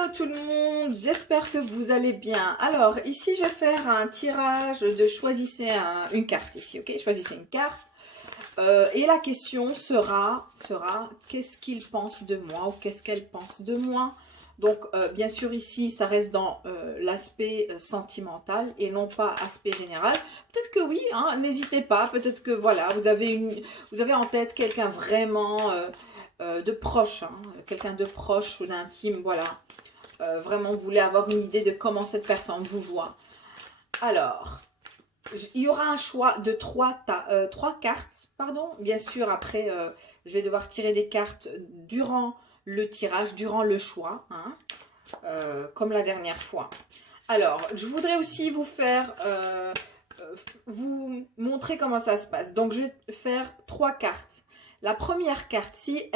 Hello tout le monde, j'espère que vous allez bien. Alors ici je vais faire un tirage de choisissez une carte ici, ok? Choisissez une carte. Et la question sera qu'est-ce qu'il pense de moi ou qu'est-ce qu'elle pense de moi? Donc bien sûr ici ça reste dans l'aspect sentimental et non pas aspect général. Peut-être que oui, hein, n'hésitez pas, peut-être que voilà, vous avez en tête quelqu'un vraiment de proche, hein, quelqu'un de proche ou d'intime, voilà. Vraiment, vous voulez avoir une idée de comment cette personne vous voit. Alors, il y aura un choix de trois cartes, pardon. Bien sûr, après, je vais devoir tirer des cartes durant le tirage, durant le choix, hein, comme la dernière fois. Alors, je voudrais aussi vous faire, vous montrer comment ça se passe. Donc, je vais faire 3 cartes. La première carte, si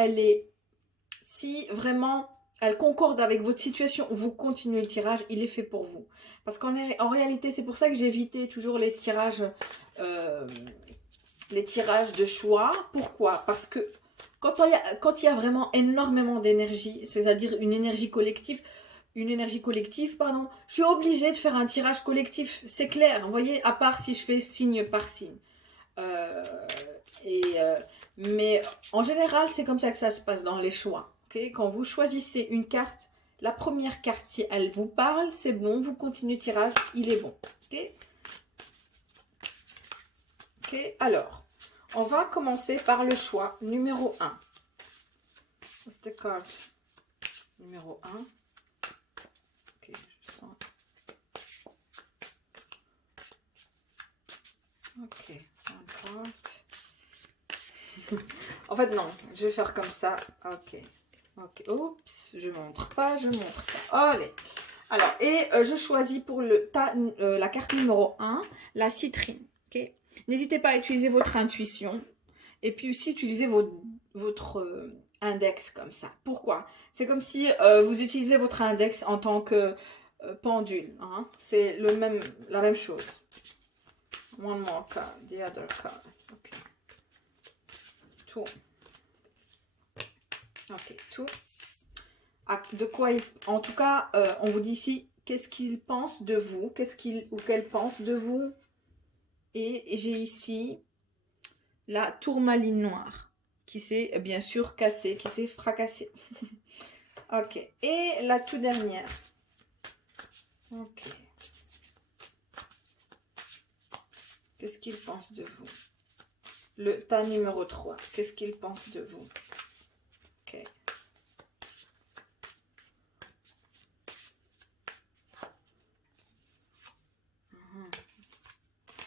vraiment elle concorde avec votre situation, vous continuez le tirage, il est fait pour vous. Parce qu'en réalité, c'est pour ça que j'évitais toujours les tirages de choix. Pourquoi? Parce que quand il y a vraiment énormément d'énergie, c'est-à-dire une énergie collective, pardon, je suis obligée de faire un tirage collectif, c'est clair, vous voyez, à part si je fais signe par signe. Mais en général, c'est comme ça que ça se passe dans les choix. Okay? Quand vous choisissez une carte, la première carte, si elle vous parle, c'est bon, vous continuez le tirage, il est bon. Okay? Ok, alors, on va commencer par le choix numéro 1. C'est la carte numéro 1. Ok, je sens. Ok, en fait, non, je vais faire comme ça. Ok. Ok. Oups, je montre pas. Allez. Alors, et je choisis pour la carte numéro 1, la citrine. Ok. N'hésitez pas à utiliser votre intuition. Et puis aussi, utilisez votre index comme ça. Pourquoi? C'est comme si vous utilisez votre index en tant que pendule. Hein? C'est la même chose. One more card, the other card. Ok. Tout. Ok, tout. Ah, de quoi en tout cas, on vous dit ici, qu'est-ce qu'il pense de vous, qu'est-ce qu'il ou qu'elle pense de vous. Et j'ai ici la tourmaline noire qui s'est bien sûr cassée, qui s'est fracassée. Ok, et la toute dernière. Ok. Qu'est-ce qu'il pense de vous? Le tas numéro 3. Qu'est-ce qu'il pense de vous? Ok.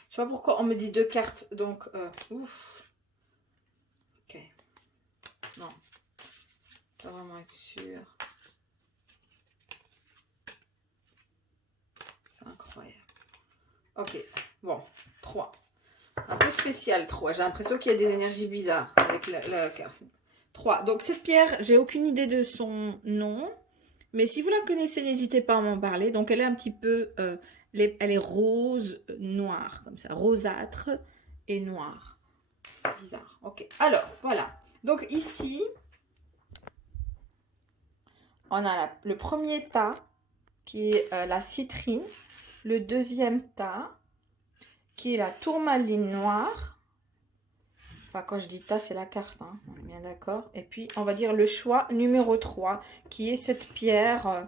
Je sais pas pourquoi on me dit 2 cartes, donc ouf. Ok. Non. Pas vraiment être sûr. C'est incroyable. Ok. Bon. 3. Un peu spécial 3. J'ai l'impression qu'il y a des énergies bizarres avec la carte. 3. Donc cette pierre, j'ai aucune idée de son nom. Mais si vous la connaissez, n'hésitez pas à m'en parler. Donc elle est un petit peu... elle est rose, noire, comme ça. Rosâtre et noire. Bizarre. Ok. Alors, voilà. Donc ici, on a le premier tas, qui est la citrine. Le deuxième tas, qui est la tourmaline noire. Enfin, quand je dis tas, c'est la carte, hein. On est bien d'accord. Et puis, on va dire le choix numéro 3, qui est cette pierre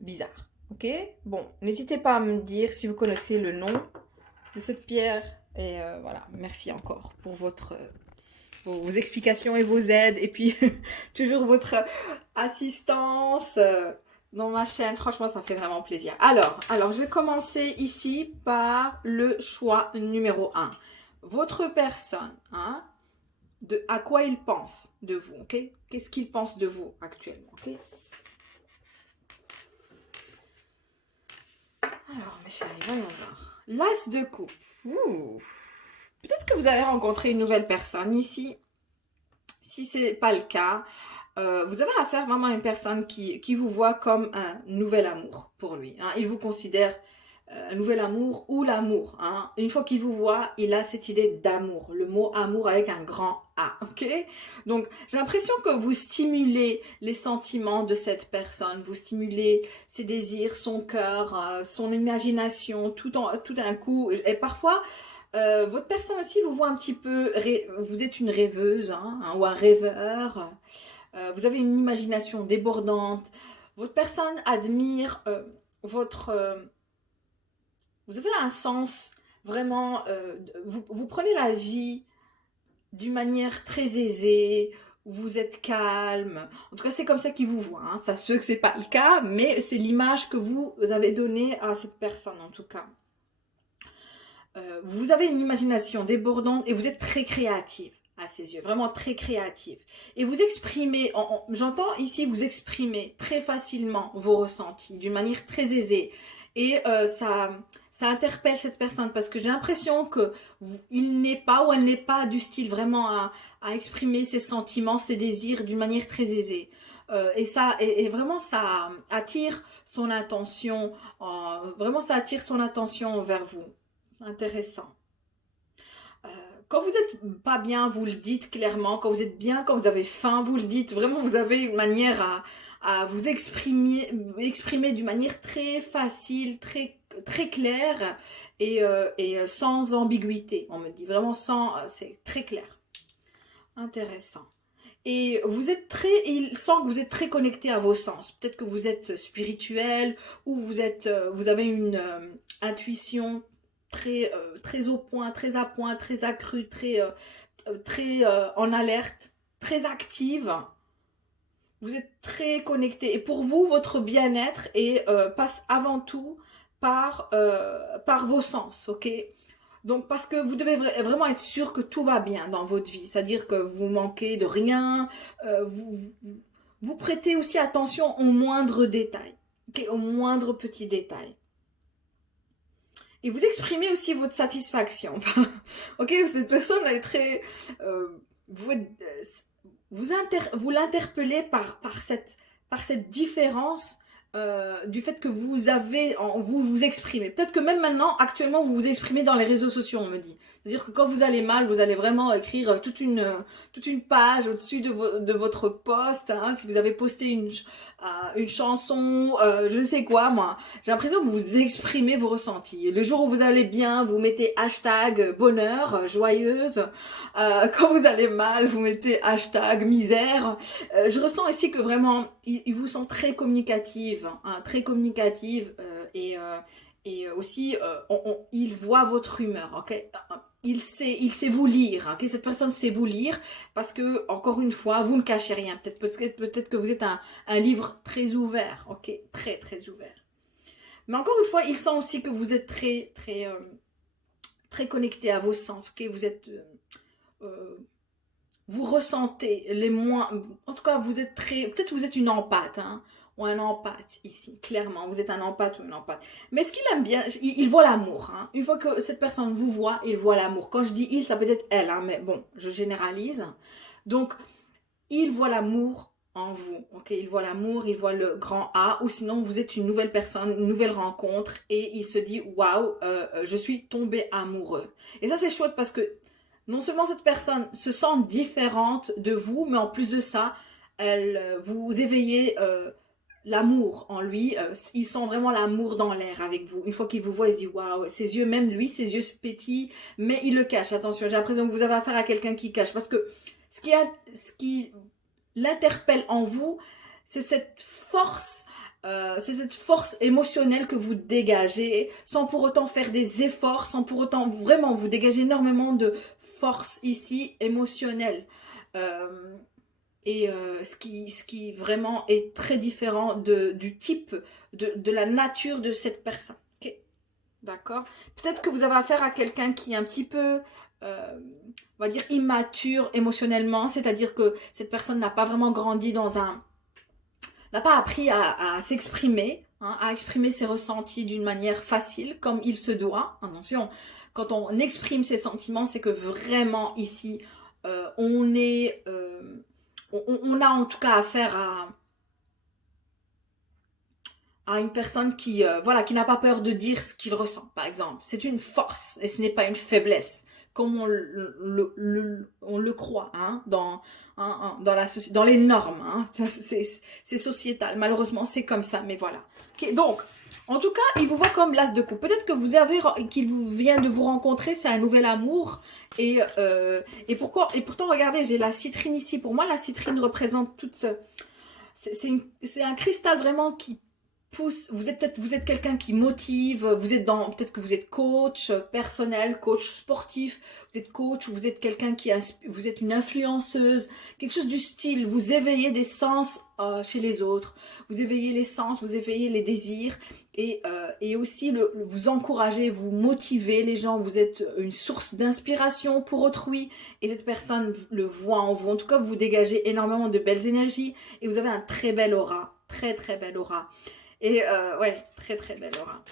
bizarre. Ok? Bon, n'hésitez pas à me dire si vous connaissez le nom de cette pierre. Et voilà, merci encore pour vos explications et vos aides. Et puis, toujours votre assistance dans ma chaîne. Franchement, ça fait vraiment plaisir. Alors, je vais commencer ici par le choix numéro 1. Votre personne, hein, à quoi il pense de vous, ok? Qu'est-ce qu'il pense de vous actuellement, ok? Alors, mes chéris, voyons voir. L'as de coupe. Peut-être que vous avez rencontré une nouvelle personne ici. Si ce n'est pas le cas, vous avez affaire vraiment à une personne qui vous voit comme un nouvel amour pour lui. Hein. Il vous considère un nouvel amour ou l'amour. Hein. Une fois qu'il vous voit, il a cette idée d'amour. Le mot amour avec un grand A. Ok. Donc, j'ai l'impression que vous stimulez les sentiments de cette personne. Vous stimulez ses désirs, son cœur, son imagination, tout d'un coup. Et parfois, votre personne aussi vous voit un petit peu. Vous êtes une rêveuse ou un rêveur. Vous avez une imagination débordante. Votre personne admire votre vous avez un sens vraiment, vous prenez la vie d'une manière très aisée, vous êtes calme. En tout cas, c'est comme ça qu'il vous voit. Hein. Ça se peut que ce n'est pas le cas, mais c'est l'image que vous avez donnée à cette personne, en tout cas. Vous avez une imagination débordante et vous êtes très créative à ses yeux, vraiment très créative. Et vous exprimez, j'entends ici, vous exprimez très facilement vos ressentis d'une manière très aisée. Et ça interpelle cette personne parce que j'ai l'impression qu'il n'est pas ou elle n'est pas du style vraiment à exprimer ses sentiments, ses désirs d'une manière très aisée. Et vraiment ça attire son attention, vraiment ça attire son attention vers vous. Intéressant. Quand vous n'êtes pas bien, vous le dites clairement. Quand vous êtes bien, quand vous avez faim, vous le dites. Vraiment, vous avez une manière à vous exprimer d'une manière très facile, très claire et sans ambiguïté. On me dit vraiment c'est très clair. Intéressant. Et il sent que vous êtes très connecté à vos sens. Peut-être que vous êtes spirituel ou vous avez une intuition très au point, très à point, très accrue, très en alerte, très active. Vous êtes très connecté. Et pour vous, votre bien-être passe avant tout par vos sens, ok? Donc, parce que vous devez vraiment être sûr que tout va bien dans votre vie. C'est-à-dire que vous manquez de rien. Vous prêtez aussi attention aux moindres détails, okay? Aux moindres petits détails. Et vous exprimez aussi votre satisfaction. Ok, cette personne est très... vous l'interpellez par cette différence du fait que vous exprimez. Peut-être que même maintenant, actuellement, vous vous exprimez dans les réseaux sociaux, on me dit. C'est-à-dire que quand vous allez mal, vous allez vraiment écrire toute une page au-dessus de votre post. Hein, si vous avez posté une chanson, je ne sais quoi, moi. J'ai l'impression que vous exprimez vos ressentis. Le jour où vous allez bien, vous mettez hashtag bonheur, joyeuse. Quand vous allez mal, vous mettez hashtag misère. Je ressens ici que vraiment, ils vous sont très communicative, hein, très communicative et aussi, il voit votre humeur, ok? Il sait vous lire, ok? Cette personne sait vous lire parce que, encore une fois, vous ne cachez rien. Peut-être que vous êtes un livre très ouvert, ok? Très, très ouvert. Mais encore une fois, il sent aussi que vous êtes très connecté à vos sens, ok? Vous ressentez les moins... En tout cas, vous êtes peut-être vous êtes une empathe, hein, ou un empathe ici, clairement. Vous êtes un empathe ou une empathe. Mais ce qu'il aime bien, il voit l'amour. Hein. Une fois que cette personne vous voit, il voit l'amour. Quand je dis il, ça peut être elle, hein, mais bon, je généralise. Donc, il voit l'amour en vous. Ok, il voit l'amour, il voit le grand A, ou sinon vous êtes une nouvelle personne, une nouvelle rencontre, et il se dit waouh, je suis tombé amoureux. Et ça, c'est chouette parce que non seulement cette personne se sent différente de vous, mais en plus de ça, vous éveillez l'amour en lui. Il sent vraiment l'amour dans l'air avec vous. Une fois qu'il vous voit, il se dit waouh, ses yeux, même lui, ses yeux se pétillent, mais il le cache. Attention, j'ai l'impression que vous avez affaire à quelqu'un qui cache. Parce que ce qui l'interpelle en vous, c'est cette force. C'est cette force émotionnelle que vous dégagez sans pour autant faire des efforts, sans pour autant vraiment vous dégager énormément de force ici émotionnelle. Ce qui vraiment est très différent du type, de la nature de cette personne. Okay. D'accord. Peut-être que vous avez affaire à quelqu'un qui est un petit peu, on va dire, immature émotionnellement, c'est-à-dire que cette personne n'a pas vraiment grandi n'a pas appris à s'exprimer, hein, à exprimer ses ressentis d'une manière facile, comme il se doit. Attention, quand on exprime ses sentiments, c'est que vraiment ici, on a en tout cas affaire à une personne qui, voilà, qui n'a pas peur de dire ce qu'il ressent, par exemple. C'est une force et ce n'est pas une faiblesse, comme on le croit hein, dans la société, dans les normes. Hein. C'est sociétal, malheureusement, c'est comme ça, mais voilà. Okay, donc, en tout cas, il vous voit comme l'as de coupe. Peut-être que vous avez, qu'il vient de vous rencontrer, c'est un nouvel amour. Et pourtant, regardez, j'ai la citrine ici. Pour moi, la citrine représente toute ce... C'est un cristal vraiment qui pousse. Vous êtes quelqu'un qui motive. Peut-être que vous êtes coach personnel, coach sportif. Vous êtes coach ou vous êtes quelqu'un vous êtes une influenceuse. Quelque chose du style. Vous éveillez des sens chez les autres. Vous éveillez les sens, vous éveillez les désirs. Et aussi vous encouragez, vous motivez les gens. Vous êtes une source d'inspiration pour autrui. Et cette personne le voit en vous. En tout cas, vous dégagez énormément de belles énergies. Et vous avez un très bel aura. Très, très bel aura. Et ouais, très, très belle aura.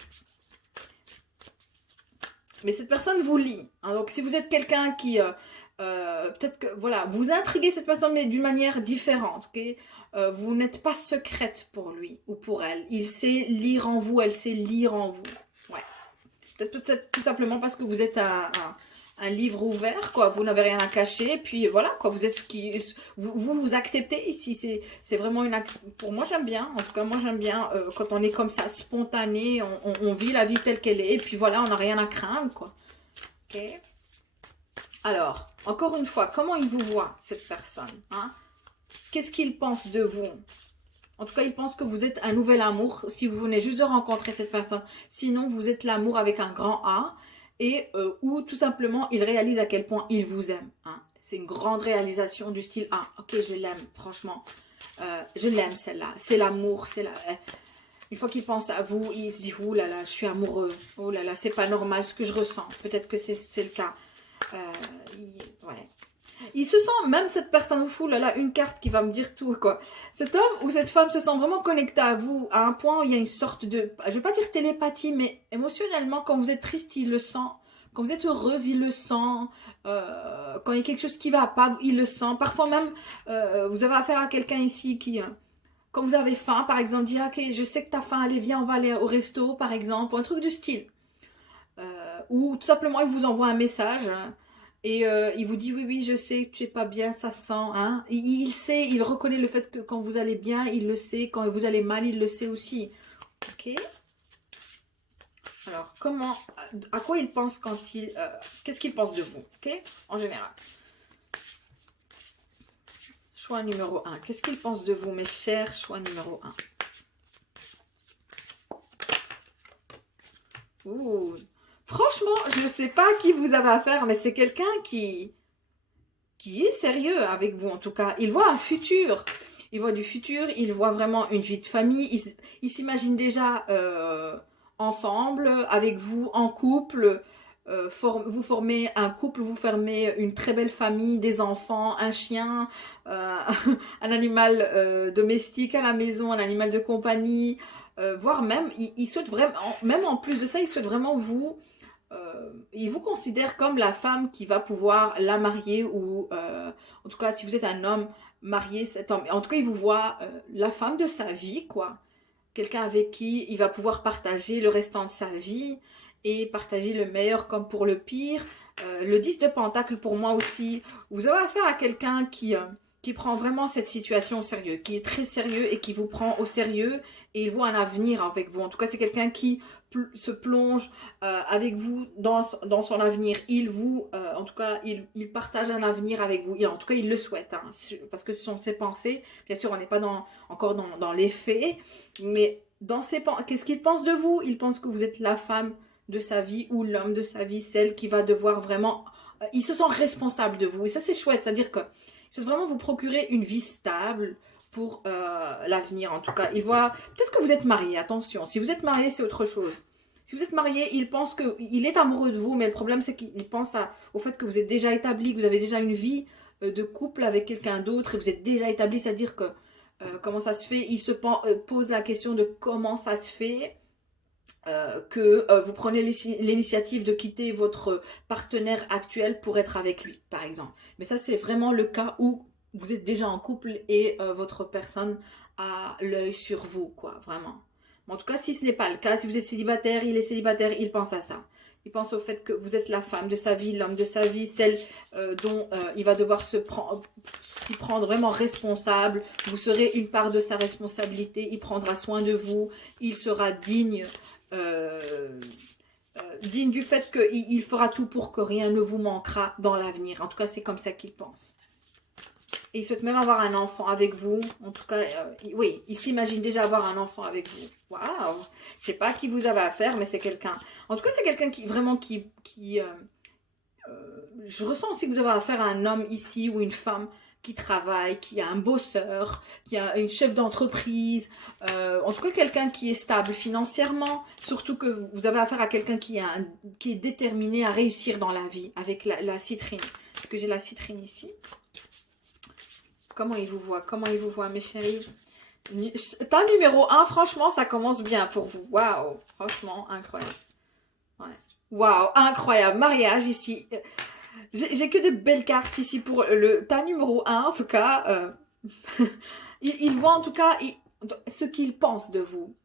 Mais cette personne vous lie. Hein, donc, si vous êtes quelqu'un qui... peut-être que, voilà, vous intriguez cette personne, mais d'une manière différente, ok vous n'êtes pas secrète pour lui ou pour elle. Il sait lire en vous, elle sait lire en vous. Ouais. Peut-être tout simplement parce que vous êtes un livre ouvert, quoi. Vous n'avez rien à cacher, puis voilà, quoi. Vous êtes ce qui... Vous acceptez ici. C'est vraiment une... Pour moi, j'aime bien. En tout cas, moi, j'aime bien quand on est comme ça, spontané. On vit la vie telle qu'elle est, et puis voilà, on n'a rien à craindre, quoi. Ok. Alors, encore une fois, comment il vous voit, cette personne hein? Qu'est-ce qu'il pense de vous? En tout cas, il pense que vous êtes un nouvel amour si vous venez juste de rencontrer cette personne. Sinon, vous êtes l'amour avec un grand A. Et ou tout simplement, il réalise à quel point il vous aime. Hein. C'est une grande réalisation du style « Ah, ok, je l'aime, franchement. Je l'aime, celle-là. C'est l'amour. Une fois qu'il pense à vous, il se dit « Oh là là, je suis amoureux. Oh là là, c'est pas normal ce que je ressens. » Peut-être que c'est le cas. Ouais. Il se sent, même cette personne fou, là, là, une carte qui va me dire tout, quoi. Cet homme ou cette femme se sent vraiment connecté à vous, à un point où il y a une sorte de, je vais pas dire télépathie, mais émotionnellement, quand vous êtes triste, il le sent. Quand vous êtes heureuse, il le sent. Quand il y a quelque chose qui va pas, il le sent. Parfois même, vous avez affaire à quelqu'un ici qui, quand vous avez faim, par exemple, dit, ok, je sais que t'as faim, allez, viens, on va aller au resto, par exemple, ou un truc du style. Ou tout simplement, il vous envoie un message, et il vous dit, oui, oui, je sais que tu es pas bien, ça sent. Hein. Il sait, il reconnaît le fait que quand vous allez bien, il le sait. Quand vous allez mal, il le sait aussi. Ok. Alors, à quoi il pense quand il... Qu'est-ce qu'il pense de vous, ok, en général. Choix numéro 1. Qu'est-ce qu'il pense de vous, mes chers choix numéro 1? Ouh. Franchement, je ne sais pas à qui vous avez affaire, mais c'est quelqu'un qui est sérieux avec vous, en tout cas. Il voit un futur. Il voit du futur, il voit vraiment une vie de famille. Il s'imagine déjà ensemble, avec vous, en couple. Vous formez un couple, vous formez une très belle famille, des enfants, un chien, un animal domestique à la maison, un animal de compagnie. Voire même, il souhaite vraiment, même en plus de ça, il souhaite vraiment il vous considère comme la femme qui va pouvoir la marier ou en tout cas si vous êtes un homme, marier cet homme. En tout cas il vous voit la femme de sa vie quoi. Quelqu'un avec qui il va pouvoir partager le restant de sa vie et partager le meilleur comme pour le pire. Le 10 de Pentacle pour moi aussi, vous avez affaire à quelqu'un qui prend vraiment cette situation au sérieux, qui est très sérieux et qui vous prend au sérieux et il voit un avenir avec vous. En tout cas, c'est quelqu'un qui se plonge avec vous dans son avenir. En tout cas, il partage un avenir avec vous. En tout cas, il le souhaite, hein, parce que ce sont ses pensées. Bien sûr, on n'est pas encore dans les faits, mais qu'est-ce qu'il pense de vous? Il pense que vous êtes la femme de sa vie ou l'homme de sa vie, celle qui va devoir vraiment... il se sent responsable de vous et ça, c'est chouette. C'est-à-dire que c'est vraiment vous procurer une vie stable pour l'avenir. En tout cas, il voit... Peut-être que vous êtes marié, attention. Si vous êtes marié, c'est autre chose. Si vous êtes marié, il pense qu'il est amoureux de vous, mais le problème, c'est qu'il pense au fait que vous êtes déjà établi, que vous avez déjà une vie de couple avec quelqu'un d'autre et vous êtes déjà établi, c'est-à-dire que comment ça se fait? Il se pose la question de comment ça se fait que vous prenez l'initiative de quitter votre partenaire actuel pour être avec lui, par exemple. Mais ça, c'est vraiment le cas où vous êtes déjà en couple et votre personne a l'œil sur vous, quoi, vraiment. En tout cas, si ce n'est pas le cas, si vous êtes célibataire, il est célibataire, il pense à ça. Il pense au fait que vous êtes la femme de sa vie, l'homme de sa vie, celle dont il va devoir s'y prendre vraiment responsable. Vous serez une part de sa responsabilité. Il prendra soin de vous. Il sera digne du fait qu'il fera tout pour que rien ne vous manquera dans l'avenir. En tout cas, c'est comme ça qu'il pense. Et il souhaite même avoir un enfant avec vous. En tout cas, oui, il s'imagine déjà avoir un enfant avec vous. Waouh! Je sais pas qui vous avez affaire, mais c'est quelqu'un. En tout cas, c'est quelqu'un qui vraiment je ressens aussi que vous avez affaire à un homme ici ou une femme qui travaille, qui a un bosseur, qui a une chef d'entreprise. En tout cas, quelqu'un qui est stable financièrement. Surtout que vous avez affaire à quelqu'un qui est déterminé à réussir dans la vie avec la citrine. Parce que j'ai la citrine ici. Comment il vous voit? Comment il vous voit, mes chéris? Ta numéro 1, franchement, ça commence bien pour vous. Waouh! Franchement, incroyable. Ouais. Waouh, incroyable. Mariage ici. J'ai que de belles cartes ici pour ta numéro 1, en tout cas. Il voit en tout cas ce qu'il pense de vous.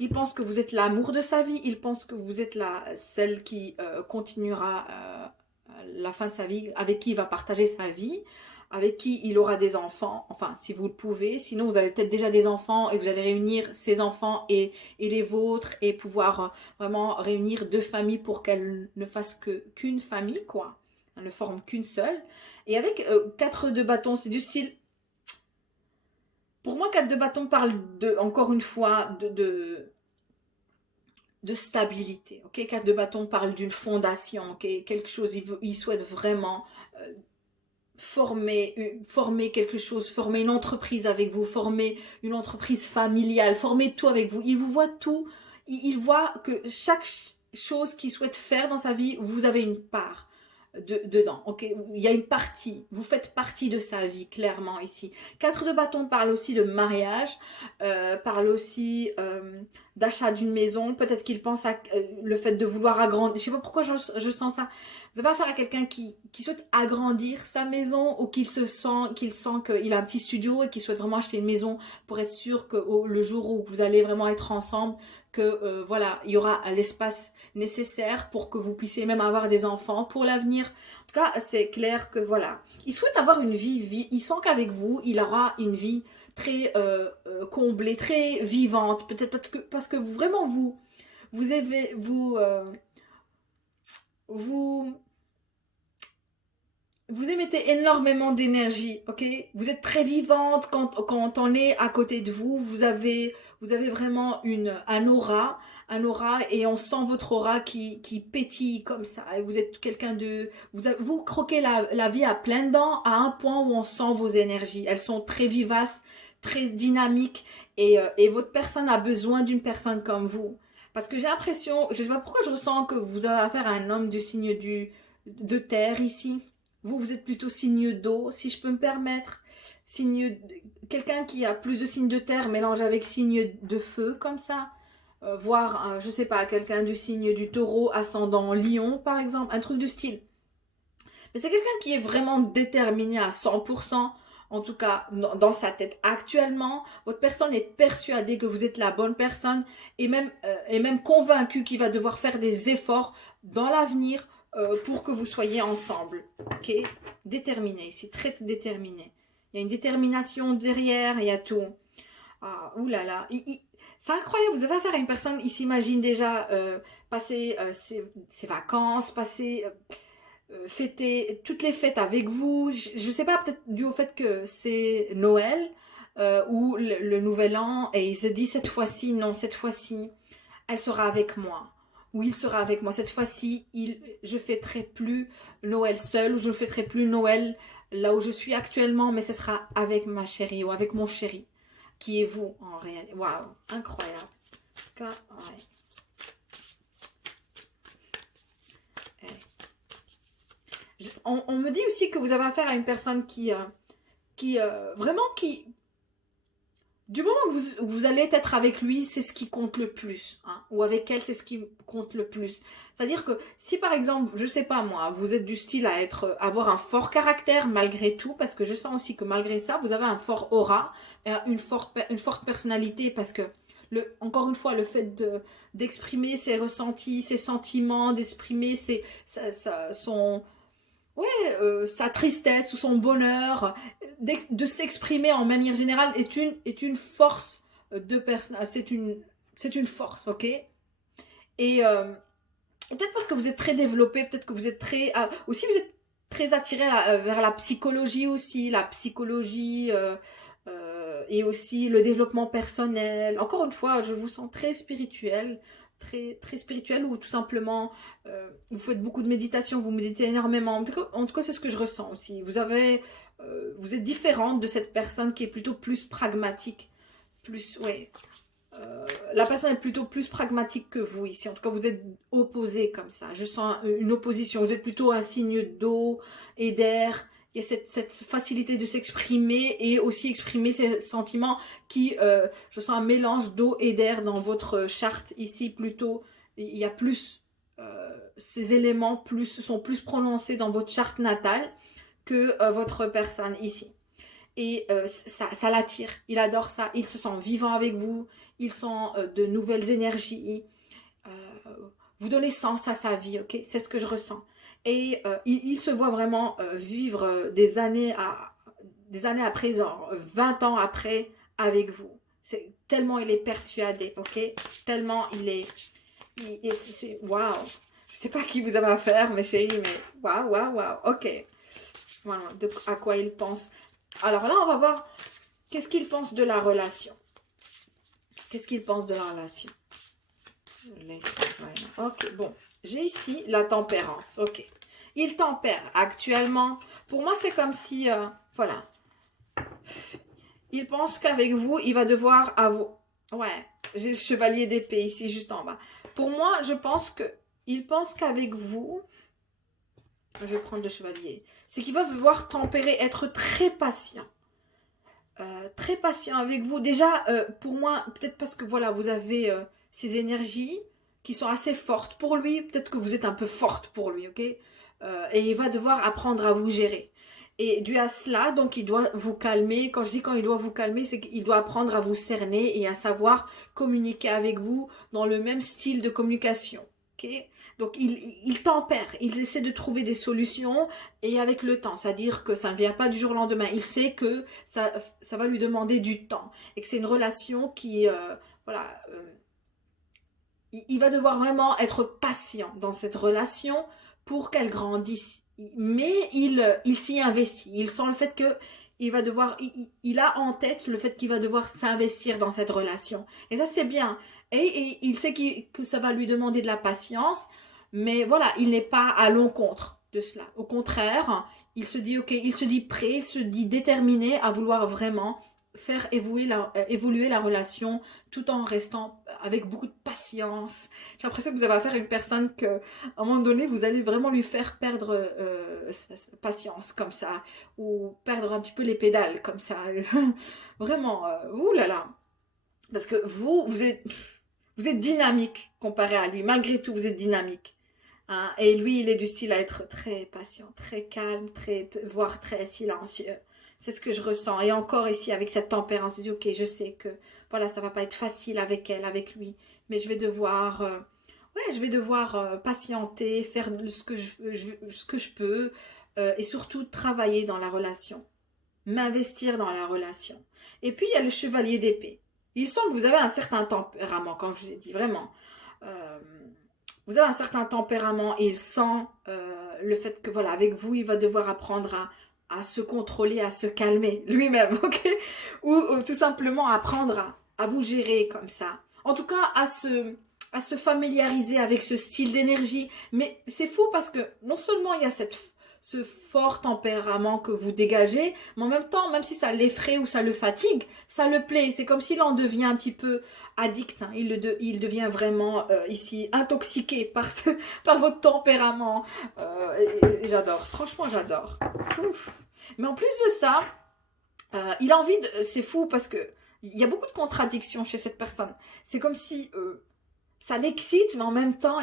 Il pense que vous êtes l'amour de sa vie. Il pense que vous êtes celle qui continuera la fin de sa vie, avec qui il va partager sa vie, avec qui il aura des enfants, enfin si vous le pouvez, sinon vous avez peut-être déjà des enfants et vous allez réunir ces enfants et les vôtres et pouvoir vraiment réunir deux familles pour qu'elles ne fassent qu'une famille, quoi. Elles ne forment qu'une seule. Et avec 4 de bâton, c'est du style... Pour moi, 4 de bâton parle encore une fois, de stabilité. Okay, 4 de bâton parle d'une fondation, okay, quelque chose, il souhaite vraiment... former quelque chose, former une entreprise avec vous, former une entreprise familiale, former tout avec vous. Il vous voit tout, il voit que chaque chose qu'il souhaite faire dans sa vie, vous avez une part dedans. Okay, il y a une partie, vous faites partie de sa vie, clairement ici. 4 de bâton parle aussi de mariage, parle aussi d'achat d'une maison. Peut-être qu'il pense à le fait de vouloir agrandir. Je sais pas pourquoi je sens ça. Vous avez affaire à quelqu'un qui souhaite agrandir sa maison ou qu'il sent qu'il a un petit studio et qu'il souhaite vraiment acheter une maison pour être sûr que le jour où vous allez vraiment être ensemble, que voilà, il y aura l'espace nécessaire pour que vous puissiez même avoir des enfants pour l'avenir. En tout cas, c'est clair que voilà, il souhaite avoir une vie, il sent qu'avec vous, il aura une vie très comblée, très vivante, peut-être parce que vraiment vous émettez énormément d'énergie, ok? Vous êtes très vivante quand on est à côté de vous. Vous avez vraiment un aura, et on sent votre aura qui pétille comme ça. Et vous êtes quelqu'un de... Vous croquez la vie à pleines dents à un point où on sent vos énergies. Elles sont très vivaces, très dynamiques et votre personne a besoin d'une personne comme vous. Parce que j'ai l'impression, je ne sais pas pourquoi je ressens que vous avez affaire à un homme du signe de terre ici. Vous êtes plutôt signe d'eau, si je peux me permettre. Quelqu'un qui a plus de signes de terre mélange avec signe de feu, comme ça. Voire, je sais pas, quelqu'un du signe du taureau, ascendant lion, par exemple. Un truc du style. Mais c'est quelqu'un qui est vraiment déterminé à 100%. En tout cas, dans sa tête actuellement. Votre personne est persuadée que vous êtes la bonne personne. Et même convaincue qu'il va devoir faire des efforts dans l'avenir pour que vous soyez ensemble. Ok? Déterminé ici, très déterminé. Il y a une détermination derrière, il y a tout. Ah, oulala. C'est incroyable, vous avez affaire à une personne, il s'imagine déjà passer ses vacances, fêter toutes les fêtes avec vous. Je ne sais pas, peut-être dû au fait que c'est Noël ou le Nouvel An, et il se dit cette fois-ci, non, cette fois-ci, elle sera avec moi. Ou il sera avec moi. Cette fois-ci, je ne fêterai plus Noël seul, ou je ne fêterai plus Noël là où je suis actuellement, mais ce sera avec ma chérie ou avec mon chéri, qui est vous en réalité. Waouh, incroyable. En tout cas, ouais. On me dit aussi que vous avez affaire à une personne qui du moment que vous allez être avec lui, c'est ce qui compte le plus. Hein, ou avec elle, c'est ce qui compte le plus. C'est-à-dire que si par exemple, je sais pas moi, vous êtes du style à avoir un fort caractère malgré tout, parce que je sens aussi que malgré ça, vous avez un fort aura, une forte personnalité, parce que encore une fois, le fait d'exprimer ses ressentis, ses sentiments, d'exprimer sa tristesse ou son bonheur, de s'exprimer en manière générale est une force de personne. C'est une force, ok? Et peut-être parce que vous êtes très développé, peut-être que vous êtes très... aussi, vous êtes très attiré vers la psychologie aussi, la psychologie et aussi le développement personnel. Encore une fois, je vous sens très spirituel, très spirituel, ou tout simplement, vous faites beaucoup de méditation, vous méditez énormément. En tout cas, c'est ce que je ressens aussi. Vous êtes différente de cette personne qui est plutôt plus pragmatique, plus, ouais. La personne est plutôt plus pragmatique que vous ici. En tout cas, vous êtes opposés comme ça. Je sens une opposition. Vous êtes plutôt un signe d'eau et d'air. Il y a cette facilité de s'exprimer et aussi exprimer ses sentiments qui, je sens un mélange d'eau et d'air dans votre charte ici plutôt. Il y a plus, ces éléments sont plus prononcés dans votre charte natale que votre personne ici. Et ça l'attire, il adore ça, il se sent vivant avec vous, il sent de nouvelles énergies, vous donnez sens à sa vie, ok? C'est ce que je ressens. Et il se voit vraiment vivre des années à présent, 20 ans après avec vous. Tellement il est persuadé, ok? Tellement il est... Waouh! Je sais pas qui vous avez affaire, mes chéris, mais waouh, ok. Voilà, à quoi il pense. Alors là, on va voir qu'est-ce qu'il pense de la relation. Qu'est-ce qu'il pense de la relation? Ok, bon. J'ai ici la tempérance. Ok. Il tempère actuellement. Pour moi, c'est comme si... voilà. Il pense qu'avec vous, il va devoir avoir... Ouais, j'ai le chevalier d'épée ici, juste en bas. Pour moi, je pense que... Il pense qu'avec vous... Je vais prendre le chevalier. C'est qu'il va devoir tempérer, être très patient. Très patient avec vous. Déjà, pour moi, peut-être parce que voilà, vous avez ces énergies qui sont assez fortes pour lui. Peut-être que vous êtes un peu forte pour lui, ok? Et il va devoir apprendre à vous gérer. Et dû à cela, donc il doit vous calmer. Quand je dis quand il doit vous calmer, c'est qu'il doit apprendre à vous cerner et à savoir communiquer avec vous dans le même style de communication. Ok? Donc il tempère, il essaie de trouver des solutions et avec le temps, c'est-à-dire que ça ne vient pas du jour au lendemain. Il sait que ça va lui demander du temps et que c'est une relation qui, voilà, il va devoir vraiment être patient dans cette relation pour qu'elle grandisse. Mais il s'y investit. Il sent le fait que il va devoir, il a en tête le fait qu'il va devoir s'investir dans cette relation. Et ça, c'est bien. Et il sait que ça va lui demander de la patience, mais voilà, il n'est pas à l'encontre de cela. Au contraire, il se dit, ok, il se dit prêt, il se dit déterminé à vouloir vraiment faire évoluer la relation tout en restant avec beaucoup de patience. J'ai l'impression que vous avez affaire à une personne que, à un moment donné, vous allez vraiment lui faire perdre sa patience comme ça, ou perdre un petit peu les pédales comme ça. Vraiment, oulala. Parce que vous êtes dynamique comparé à lui. Malgré tout, vous êtes dynamique. Hein? Et lui, il est du style à être très patient, très calme, voire très silencieux. C'est ce que je ressens. Et encore ici, avec cette tempérance, je dis, ok, je sais que voilà, ça va pas être facile avec elle, avec lui. Mais je vais devoir, patienter, faire ce que je peux. Et surtout, travailler dans la relation. M'investir dans la relation. Et puis, il y a le chevalier d'épée. Il sent que vous avez un certain tempérament, comme je vous ai dit, vraiment. Vous avez un certain tempérament et il sent le fait que, voilà, avec vous, il va devoir apprendre à se contrôler, à se calmer lui-même, ok? Ou tout simplement apprendre à vous gérer comme ça. En tout cas, à se familiariser avec ce style d'énergie. Mais c'est fou parce que non seulement il y a ce fort tempérament que vous dégagez, mais en même temps, même si ça l'effraie ou ça le fatigue, ça le plaît. C'est comme s'il en devient un petit peu addict. Hein. Il devient vraiment ici intoxiqué par votre tempérament. Et j'adore. Franchement, j'adore. Mais en plus de ça, il a envie de... C'est fou parce que il y a beaucoup de contradictions chez cette personne. C'est comme si... ça l'excite, mais en même temps,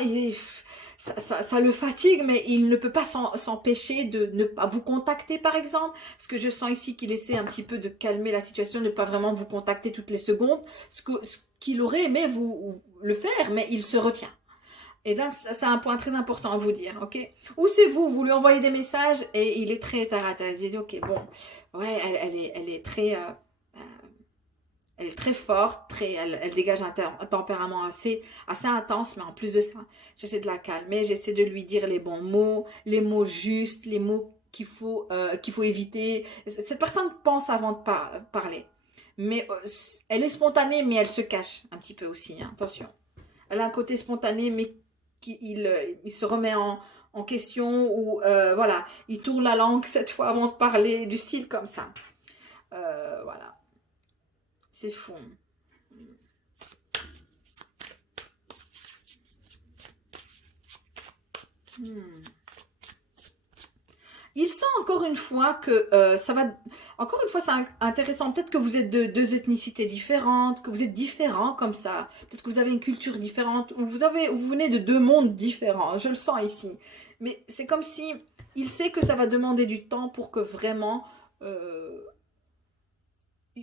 ça le fatigue, mais il ne peut pas s'empêcher de ne pas vous contacter, par exemple. Parce que je sens ici qu'il essaie un petit peu de calmer la situation, de ne pas vraiment vous contacter toutes les secondes, ce qu'il aurait aimé vous le faire, mais il se retient. Et donc, c'est un point très important à vous dire, ok? Ou c'est vous, vous lui envoyez des messages et il est très terre à terre. Il dit, ok, bon, ouais, elle est très forte, elle dégage un tempérament assez intense, mais en plus de ça, j'essaie de la calmer, j'essaie de lui dire les mots justes, les mots qu'il faut éviter. Cette personne pense avant de parler, mais elle est spontanée, mais elle se cache un petit peu aussi, hein, attention. Elle a un côté spontané, mais il se remet en question, ou voilà, il tourne la langue 7 fois avant de parler, du style comme ça. Voilà. C'est fou. Hmm. Il sent encore une fois que ça va... Encore une fois, c'est intéressant. Peut-être que vous êtes de deux ethnicités différentes, que vous êtes différents comme ça. Peut-être que vous avez une culture différente, ou vous venez de deux mondes différents. Je le sens ici. Mais c'est comme si il sait que ça va demander du temps pour que vraiment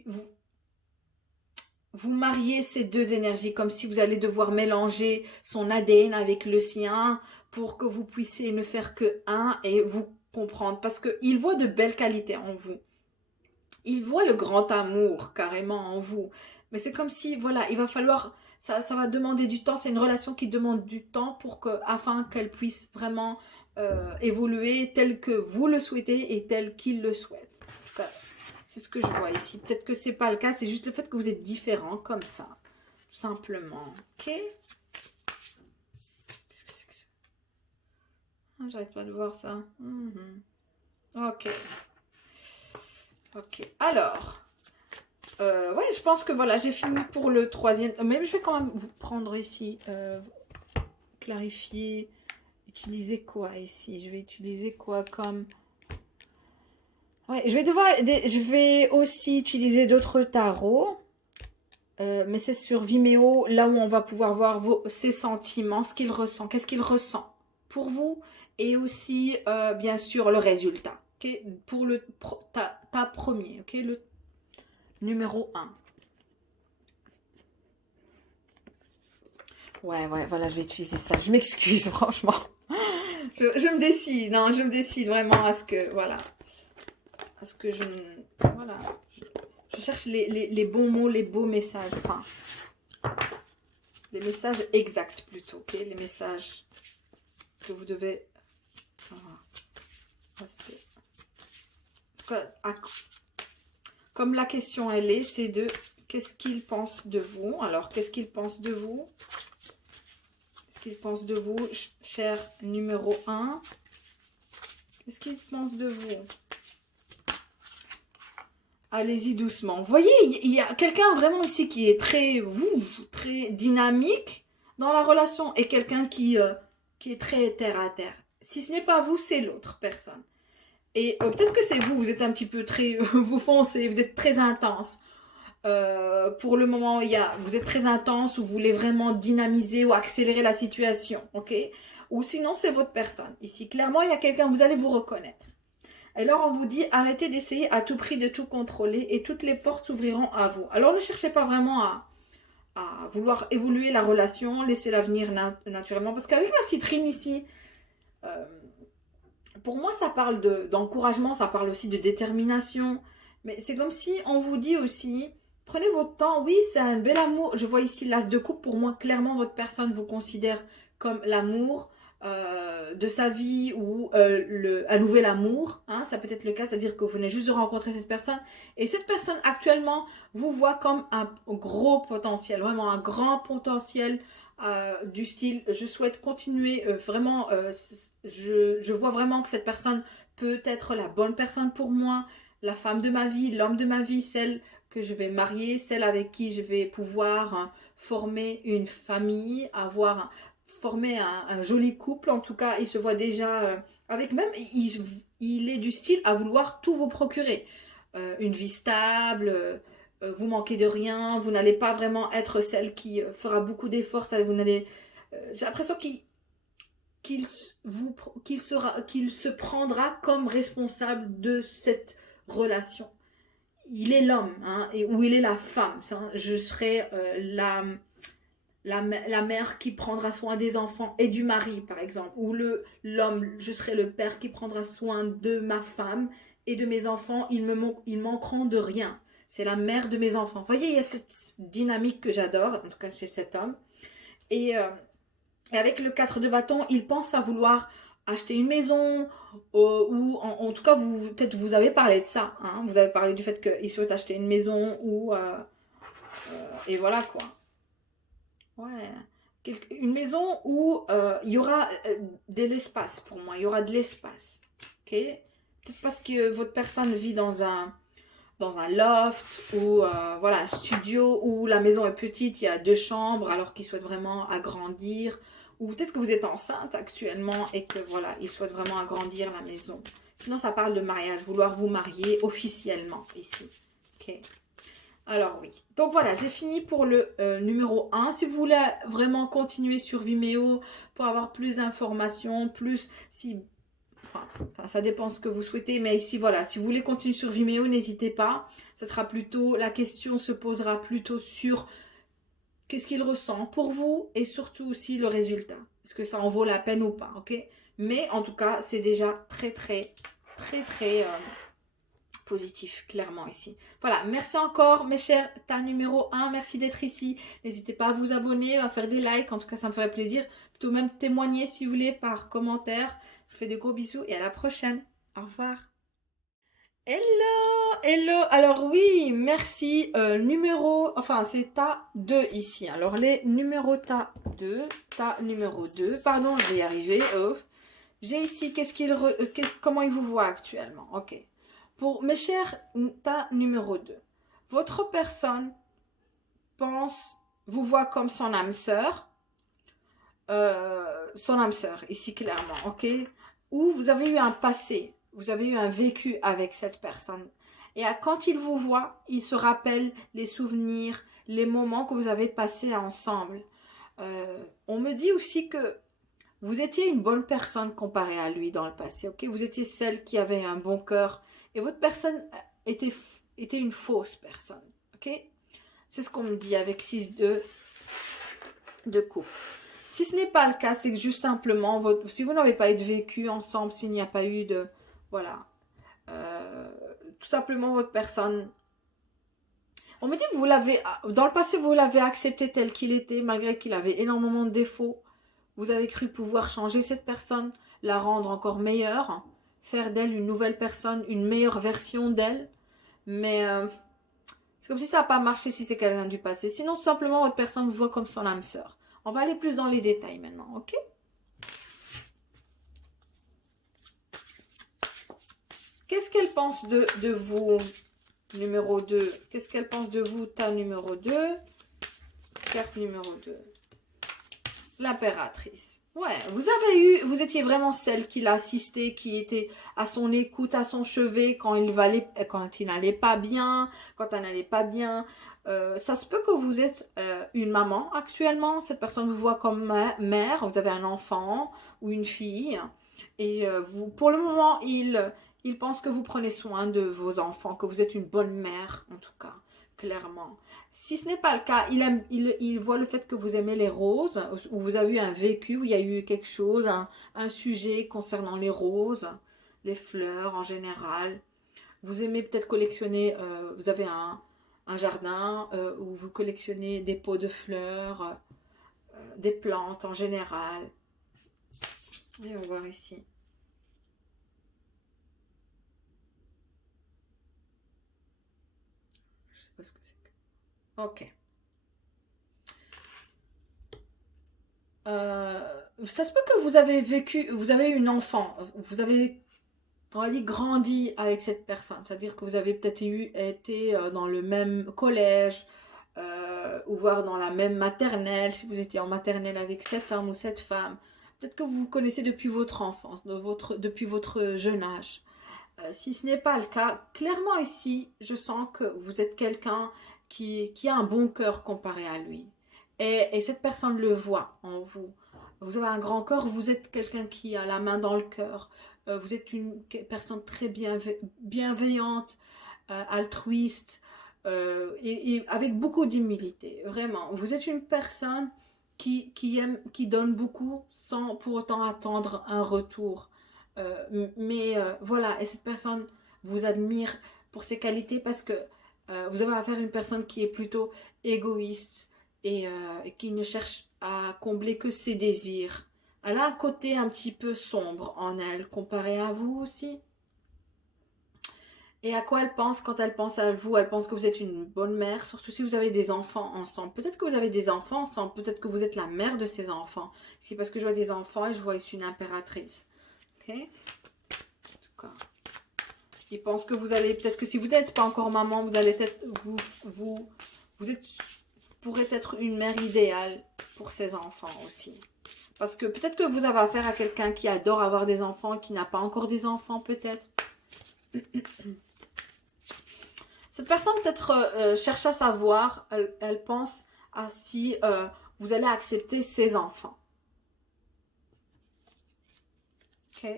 vous, vous mariez ces deux énergies, comme si vous allez devoir mélanger son ADN avec le sien pour que vous puissiez ne faire que un et vous comprendre. Parce qu'il voit de belles qualités en vous. Il voit le grand amour carrément en vous. Mais c'est comme si, voilà, il va falloir, ça va demander du temps. C'est une relation qui demande du temps afin qu'elle puisse vraiment évoluer tel que vous le souhaitez et tel qu'il le souhaite. C'est ce que je vois ici. Peut-être que c'est pas le cas, c'est juste le fait que vous êtes différents comme ça. Tout simplement. Ok? Qu'est-ce que c'est que ça? Ah, j'arrête pas de voir ça. Ok. Ok. Alors. Ouais, je pense que voilà, j'ai fini pour le troisième. Mais je vais quand même vous prendre ici. Clarifier. Utiliser quoi ici? Je vais utiliser quoi comme... Ouais, je vais aussi utiliser d'autres tarots. Mais c'est sur Vimeo, là où on va pouvoir voir ses sentiments, ce qu'il ressent, qu'est-ce qu'il ressent pour vous, et aussi, bien sûr, le résultat. Okay, pour ta premier, ok, le numéro 1. Ouais, voilà, je vais utiliser ça. Je m'excuse, franchement. Je me décide, hein, je me décide vraiment à ce que, voilà, à ce que voilà, je cherche les bons mots, les beaux messages, enfin, les messages exacts plutôt, ok, les messages que vous devez, comme la question elle est, c'est de qu'est-ce qu'il pense de vous. Alors, qu'est-ce qu'il pense de vous? Qu'est-ce qu'il pense de vous, cher numéro 1? Qu'est-ce qu'il pense de vous? Allez-y doucement. Vous voyez, il y a quelqu'un vraiment ici qui est très dynamique dans la relation et quelqu'un qui est très terre à terre. Si ce n'est pas vous, c'est l'autre personne. Et peut-être que c'est vous, vous êtes un petit peu vous foncez, vous êtes très intense. Pour le moment, vous êtes très intense ou vous voulez vraiment dynamiser ou accélérer la situation, ok? Ou sinon, c'est votre personne. Ici, clairement, il y a quelqu'un, vous allez vous reconnaître. Et alors, on vous dit, arrêtez d'essayer à tout prix de tout contrôler et toutes les portes s'ouvriront à vous. Alors, ne cherchez pas vraiment à vouloir évoluer la relation, laissez l'avenir naturellement. Parce qu'avec la citrine ici, pour moi, ça parle d'encouragement, ça parle aussi de détermination. Mais c'est comme si on vous dit aussi, prenez votre temps. Oui, c'est un bel amour. Je vois ici l'as de coupe. Pour moi, clairement, votre personne vous considère comme l'amour de sa vie ou un nouvel amour. Hein, ça peut être le cas, c'est-à-dire que vous venez juste de rencontrer cette personne. Et cette personne, actuellement, vous voit comme un gros potentiel, vraiment un grand potentiel. Du style, je souhaite continuer vraiment, je vois vraiment que cette personne peut être la bonne personne pour moi, la femme de ma vie, l'homme de ma vie, celle que je vais marier, celle avec qui je vais pouvoir former une famille, former un joli couple. En tout cas, il se voit déjà avec même, il est du style à vouloir tout vous procurer. Une vie stable, vous manquez de rien, vous n'allez pas vraiment être celle qui fera beaucoup d'efforts, vous n'allez... j'ai l'impression qu'il qu'il se prendra comme responsable de cette relation. Il est l'homme, hein, ou il est la femme. Je serai la mère qui prendra soin des enfants et du mari, par exemple. Ou l'homme, je serai le père qui prendra soin de ma femme et de mes enfants. Ils manqueront de rien. C'est la mère de mes enfants. Vous voyez, il y a cette dynamique que j'adore, en tout cas chez cet homme. Et avec le 4 de bâton, il pense à vouloir acheter une maison, ou en tout cas, peut-être vous avez parlé de ça. Hein, vous avez parlé du fait qu'il souhaite acheter une maison, et voilà quoi. Ouais. Une maison où il y aura de l'espace pour moi. Il y aura de l'espace. Ok? Peut-être parce que votre personne vit dans un loft ou voilà, un studio où la maison est petite, il y a 2 chambres alors qu'il souhaite vraiment agrandir. Ou peut-être que vous êtes enceinte actuellement et que voilà, il souhaite vraiment agrandir la maison. Sinon, ça parle de mariage, vouloir vous marier officiellement ici. Ok. Alors oui, donc voilà, j'ai fini pour le numéro 1. Si vous voulez vraiment continuer sur Vimeo pour avoir plus d'informations, enfin, ça dépend ce que vous souhaitez, mais ici voilà, si vous voulez continuer sur Vimeo, n'hésitez pas. Ça sera plutôt, la question se posera plutôt sur qu'est-ce qu'il ressent pour vous et surtout aussi le résultat. Est-ce que ça en vaut la peine ou pas, ok? Mais en tout cas, c'est déjà très positif, clairement ici. Voilà, merci encore mes chers, ta numéro 1, merci d'être ici. N'hésitez pas à vous abonner, à faire des likes, en tout cas ça me ferait plaisir. Plutôt même témoigner si vous voulez par commentaire. Je vous fais de gros bisous et à la prochaine. Au revoir. Hello, hello. Alors oui, merci. Enfin c'est ta 2 ici. Alors les numéros ta 2, pardon, je vais y arriver. Oh. J'ai ici, comment il vous voit actuellement. Ok. Pour mes chers, ta numéro 2. Votre personne vous voit comme son âme sœur. Ici clairement, ok. Ou vous avez eu un passé. Vous avez eu un vécu avec cette personne. Et quand il vous voit, il se rappelle les souvenirs, les moments que vous avez passés ensemble. On me dit aussi que vous étiez une bonne personne comparée à lui dans le passé. Ok, vous étiez celle qui avait un bon cœur. Et votre personne était une fausse personne. Ok, c'est ce qu'on me dit avec 6 de coupe. Si ce n'est pas le cas, c'est que juste simplement, si vous n'avez pas eu de vécu ensemble, s'il n'y a pas eu de... Voilà. Tout simplement, votre personne... On me dit que vous l'avez... Dans le passé, vous l'avez accepté tel qu'il était, malgré qu'il avait énormément de défauts. Vous avez cru pouvoir changer cette personne, la rendre encore meilleure, faire d'elle une nouvelle personne, une meilleure version d'elle. Mais c'est comme si ça n'a pas marché si c'est quelqu'un du passé. Sinon, tout simplement, votre personne vous voit comme son âme sœur. On va aller plus dans les détails maintenant, ok? Qu'est-ce qu'elle pense de vous, numéro 2? Qu'est-ce qu'elle pense de vous, ta numéro 2? Carte numéro 2. L'impératrice. Ouais, vous étiez vraiment celle qui l'a assisté, qui était à son écoute, à son chevet quand il n'allait pas bien, quand elle n'allait pas bien. Ça se peut que vous êtes une maman actuellement. Cette personne vous voit comme mère. Vous avez un enfant ou une fille. Et pour le moment, il pense que vous prenez soin de vos enfants, que vous êtes une bonne mère, en tout cas, clairement. Si ce n'est pas le cas, il voit le fait que vous aimez les roses, où vous avez eu un vécu, où il y a eu quelque chose, un sujet concernant les roses, les fleurs en général. Vous aimez peut-être collectionner, vous avez un jardin où vous collectionnez des pots de fleurs, des plantes en général. Et on va voir ici. Je sais pas ce que c'est. Ok. Ça se peut que vous avez une enfant, vous avez, on va dire, grandi avec cette personne. C'est-à-dire que vous avez peut-être été dans le même collège, ou voire dans la même maternelle, si vous étiez en maternelle avec cet homme ou cette femme. Peut-être que vous vous connaissez depuis votre enfance, depuis votre jeune âge. Si ce n'est pas le cas, clairement ici, je sens que vous êtes quelqu'un qui a un bon cœur comparé à lui. Et cette personne le voit en vous. Vous avez un grand cœur, vous êtes quelqu'un qui a la main dans le cœur. Vous êtes une personne très bienveillante, altruiste et avec beaucoup d'humilité. Vraiment, vous êtes une personne aime, qui donne beaucoup sans pour autant attendre un retour. Voilà, et cette personne vous admire pour ses qualités parce que vous avez affaire à une personne qui est plutôt égoïste et qui ne cherche à combler que ses désirs. Elle a un côté un petit peu sombre en elle, comparé à vous aussi. Et à quoi elle pense quand elle pense à vous? Elle pense que vous êtes une bonne mère, surtout si vous avez des enfants ensemble. Peut-être que vous avez des enfants ensemble, peut-être que vous êtes la mère de ces enfants. C'est parce que je vois des enfants et je vois ici une impératrice. Ok? En tout cas. Il pense que vous allez, peut-être que si vous n'êtes pas encore maman, vous allez être, vous êtes, pourrez être une mère idéale pour ses enfants aussi. Parce que peut-être que vous avez affaire à quelqu'un qui adore avoir des enfants et qui n'a pas encore des enfants, peut-être. Cette personne peut-être cherche à savoir, elle pense à si vous allez accepter ses enfants. Ok.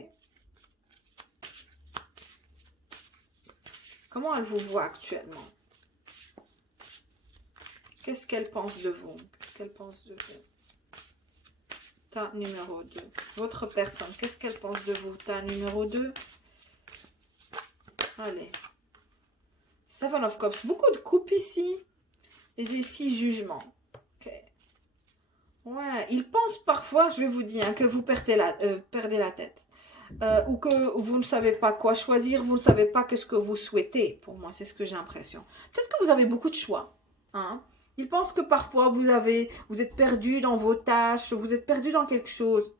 Comment elle vous voit actuellement? Qu'est-ce qu'elle pense de vous? Qu'est-ce qu'elle pense de vous? Tas numéro 2. Votre personne, qu'est-ce qu'elle pense de vous? Tas numéro 2. Allez. Seven of Cups. Beaucoup de coupes ici. Et j'ai ici jugement. Ok. Ouais, il pense parfois, je vais vous dire, que vous perdez la tête. Ou que vous ne savez pas quoi choisir, vous ne savez pas ce que vous souhaitez. Pour moi, c'est ce que j'ai l'impression. Peut-être que vous avez beaucoup de choix. Hein? Il pense que parfois, vous êtes perdu dans vos tâches, vous êtes perdu dans quelque chose.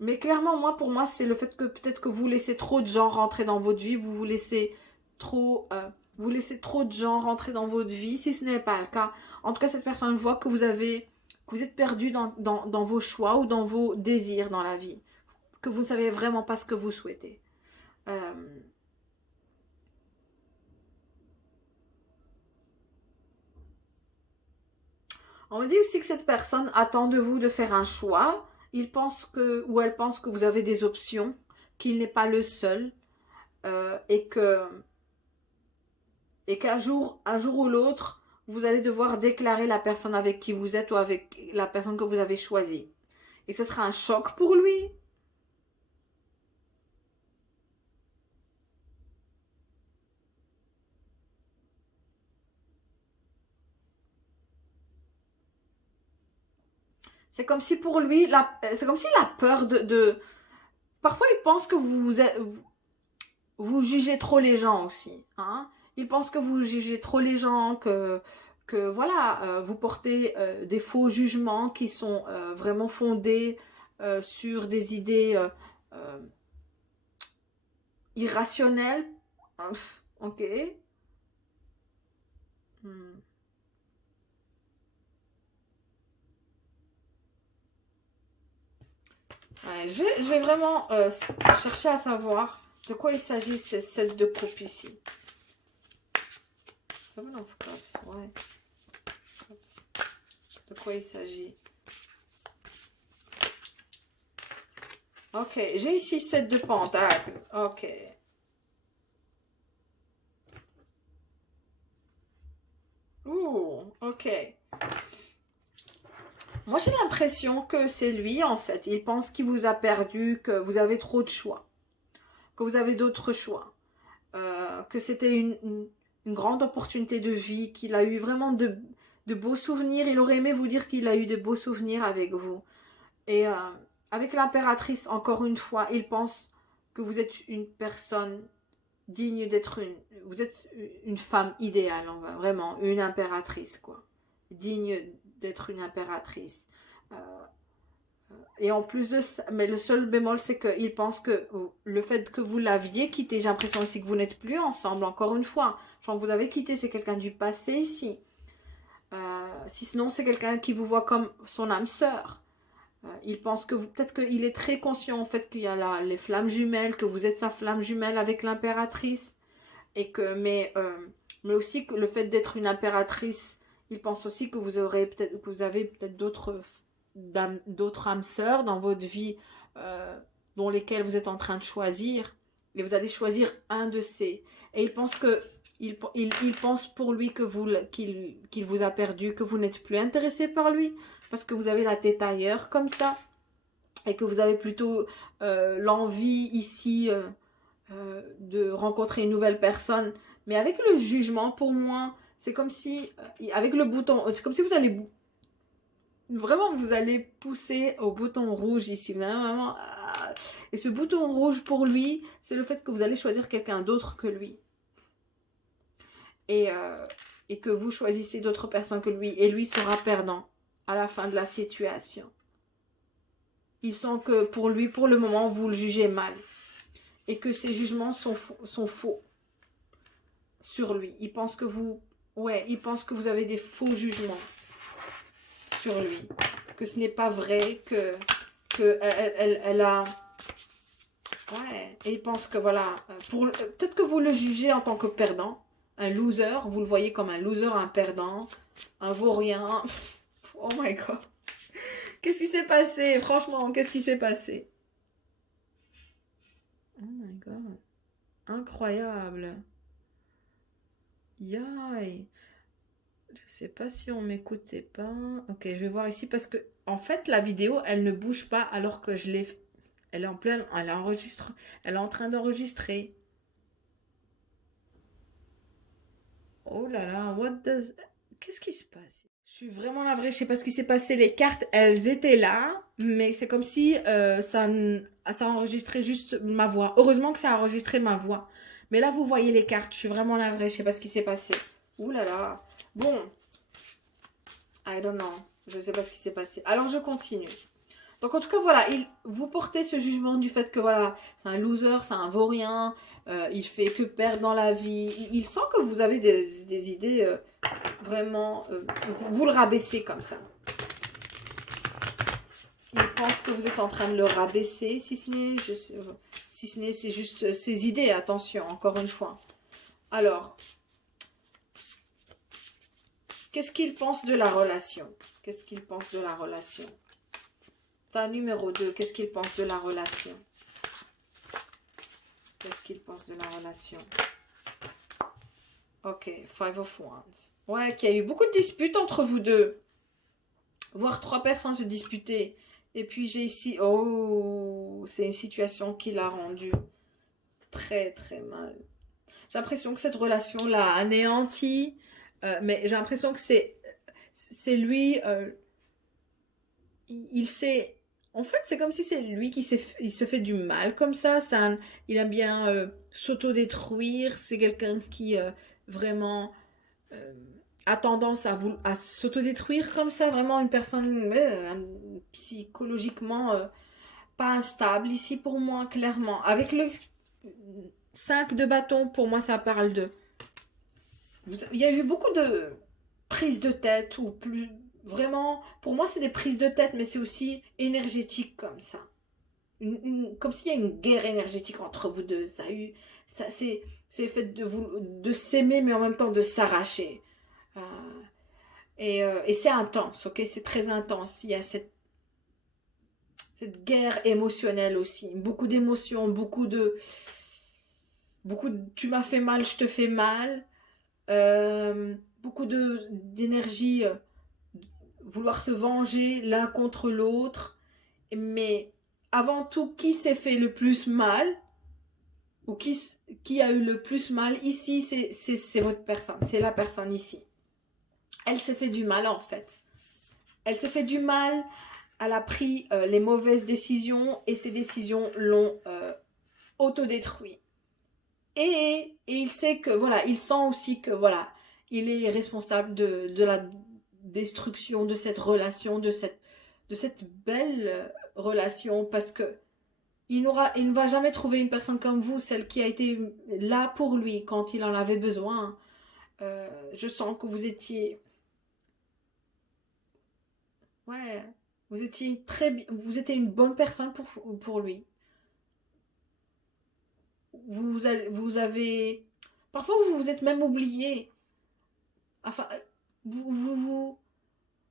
Mais clairement, pour moi, c'est le fait que peut-être que vous laissez trop de gens rentrer dans votre vie, vous laissez trop de gens rentrer dans votre vie, si ce n'est pas le cas. En tout cas, cette personne voit que vous êtes perdu dans vos choix ou dans vos désirs dans la vie. Que vous ne savez vraiment pas ce que vous souhaitez. On me dit aussi que cette personne attend de vous de faire un choix. Elle pense que vous avez des options, qu'il n'est pas le seul et qu'un jour ou l'autre, vous allez devoir déclarer la personne avec qui vous êtes ou avec la personne que vous avez choisie. Et ce sera un choc pour lui. C'est comme si pour lui, c'est comme s'il a peur Parfois, il pense que vous jugez trop les gens aussi. Hein? Il pense que vous jugez trop les gens, que voilà, vous portez des faux jugements qui sont vraiment fondés sur des idées irrationnelles. Ok. Hmm. Ouais, je vais vraiment chercher à savoir de quoi il s'agit, ces 7 de coupe ici. Seven of Cups, ouais. De quoi il s'agit? Ok, j'ai ici 7 de pentacles. Ok. Ouh, ok. Moi, j'ai l'impression que c'est lui, en fait. Il pense qu'il vous a perdu, que vous avez trop de choix, que vous avez d'autres choix, que c'était une grande opportunité de vie, qu'il a eu vraiment de beaux souvenirs. Il aurait aimé vous dire qu'il a eu de beaux souvenirs avec vous. Et avec l'impératrice, encore une fois, il pense que vous êtes une personne digne d'être vous êtes une femme idéale, vraiment, une impératrice, quoi. Digne d'être une impératrice. Euh, et en plus de ça, mais le seul bémol, c'est qu'il pense que le fait que vous l'aviez quitté, j'ai l'impression aussi que vous n'êtes plus ensemble, encore une fois. Genre, vous avez quitté, c'est quelqu'un du passé ici. Si sinon, c'est quelqu'un qui vous voit comme son âme sœur. Il pense que peut-être qu'il est très conscient en fait qu'il y a les flammes jumelles, que vous êtes sa flamme jumelle avec l'impératrice. Et que, mais aussi que le fait d'être une impératrice, il pense aussi que vous avez peut-être d'autres âmes sœurs dans votre vie, dont lesquelles vous êtes en train de choisir. Et vous allez choisir un de ces. Et il pense que il pense pour lui que qu'il vous a perdu, que vous n'êtes plus intéressé par lui, parce que vous avez la tête ailleurs comme ça, et que vous avez plutôt l'envie ici de rencontrer une nouvelle personne. Mais avec le jugement, pour moi, c'est comme si, avec le bouton, c'est comme si vous allez, vraiment, vous allez pousser au bouton rouge ici. Vous allez vraiment, et ce bouton rouge pour lui, c'est le fait que vous allez choisir quelqu'un d'autre que lui. Et que vous choisissez d'autres personnes que lui. Et lui sera perdant à la fin de la situation. Il sent que pour lui, pour le moment, vous le jugez mal. Et que ses jugements sont faux sur lui. Il pense que il pense que vous avez des faux jugements sur lui. Que ce n'est pas vrai, elle a... Ouais, et il pense que voilà, peut-être que vous le jugez en tant que perdant, un loser, vous le voyez comme un loser, un perdant, un vaurien. Oh my god. Qu'est-ce qui s'est passé? Franchement, qu'est-ce qui s'est passé? Oh my god. Incroyable. Yay. Je sais pas si on m'écoutait pas. Ok, je vais voir ici parce que en fait la vidéo elle ne bouge pas alors que je l'ai. Elle est en pleine. Elle enregistre. Elle est en train d'enregistrer. Oh là là, qu'est-ce qui se passe? Je suis vraiment navrée, je sais pas ce qui s'est passé. Les cartes, elles étaient là, mais c'est comme si ça a enregistré juste ma voix. Heureusement que ça a enregistré ma voix. Mais là, vous voyez les cartes, je suis vraiment navrée, je sais pas ce qui s'est passé. Ouh là là. Bon. I don't know. Je sais pas ce qui s'est passé. Alors, je continue. Donc, en tout cas, voilà, vous portez ce jugement du fait que, voilà, c'est un loser, c'est un vaurien, il fait que perdre dans la vie. Il sent que vous avez des idées vraiment... vous le rabaissez comme ça. Il pense que vous êtes en train de le rabaisser, si ce n'est, c'est juste ses idées, attention, encore une fois. Alors, qu'est-ce qu'il pense de la relation? Qu'est-ce qu'il pense de la relation? Ta numéro 2, qu'est-ce qu'il pense de la relation? Qu'est-ce qu'il pense de la relation? Ok, Five of Wands. Ouais, qu'il y a eu beaucoup de disputes entre vous deux. Voire 3 personnes se disputaient. Et puis j'ai ici... Oh, c'est une situation qui l'a rendu très très mal. J'ai l'impression que cette relation l'a anéanti. Mais j'ai l'impression que c'est lui... il sait... En fait, c'est comme si c'est lui qui se fait du mal comme ça. Il aime bien s'autodétruire. C'est quelqu'un qui vraiment a tendance à s'autodétruire comme ça. Vraiment une personne psychologiquement pas instable ici pour moi, clairement. Avec le 5 de bâton, pour moi, ça parle de... Il y a eu beaucoup de prises de tête ou plus... Vraiment, pour moi, c'est des prises de tête, mais c'est aussi énergétique comme ça. Comme s'il y a une guerre énergétique entre vous deux. C'est le fait de s'aimer, mais en même temps de s'arracher. Et c'est intense, ok? C'est très intense. Il y a cette guerre émotionnelle aussi. Beaucoup d'émotions, beaucoup de tu m'as fait mal, je te fais mal. Beaucoup d'énergie, vouloir se venger l'un contre l'autre. Mais avant tout, qui s'est fait le plus mal ou qui a eu le plus mal ici, c'est votre personne, c'est la personne ici. Elle s'est fait du mal en fait. Elle s'est fait du mal, elle a pris les mauvaises décisions et ces décisions l'ont autodétruit. Et il sait que, voilà, il sent aussi que, voilà, il est responsable de la destruction de cette relation, de cette belle relation, parce que il ne va jamais trouver une personne comme vous, celle qui a été là pour lui quand il en avait besoin. Je sens que vous étiez... Ouais, Vous étiez vous étiez une bonne personne pour lui. Vous avez... Parfois, vous vous êtes même oublié. Enfin, vous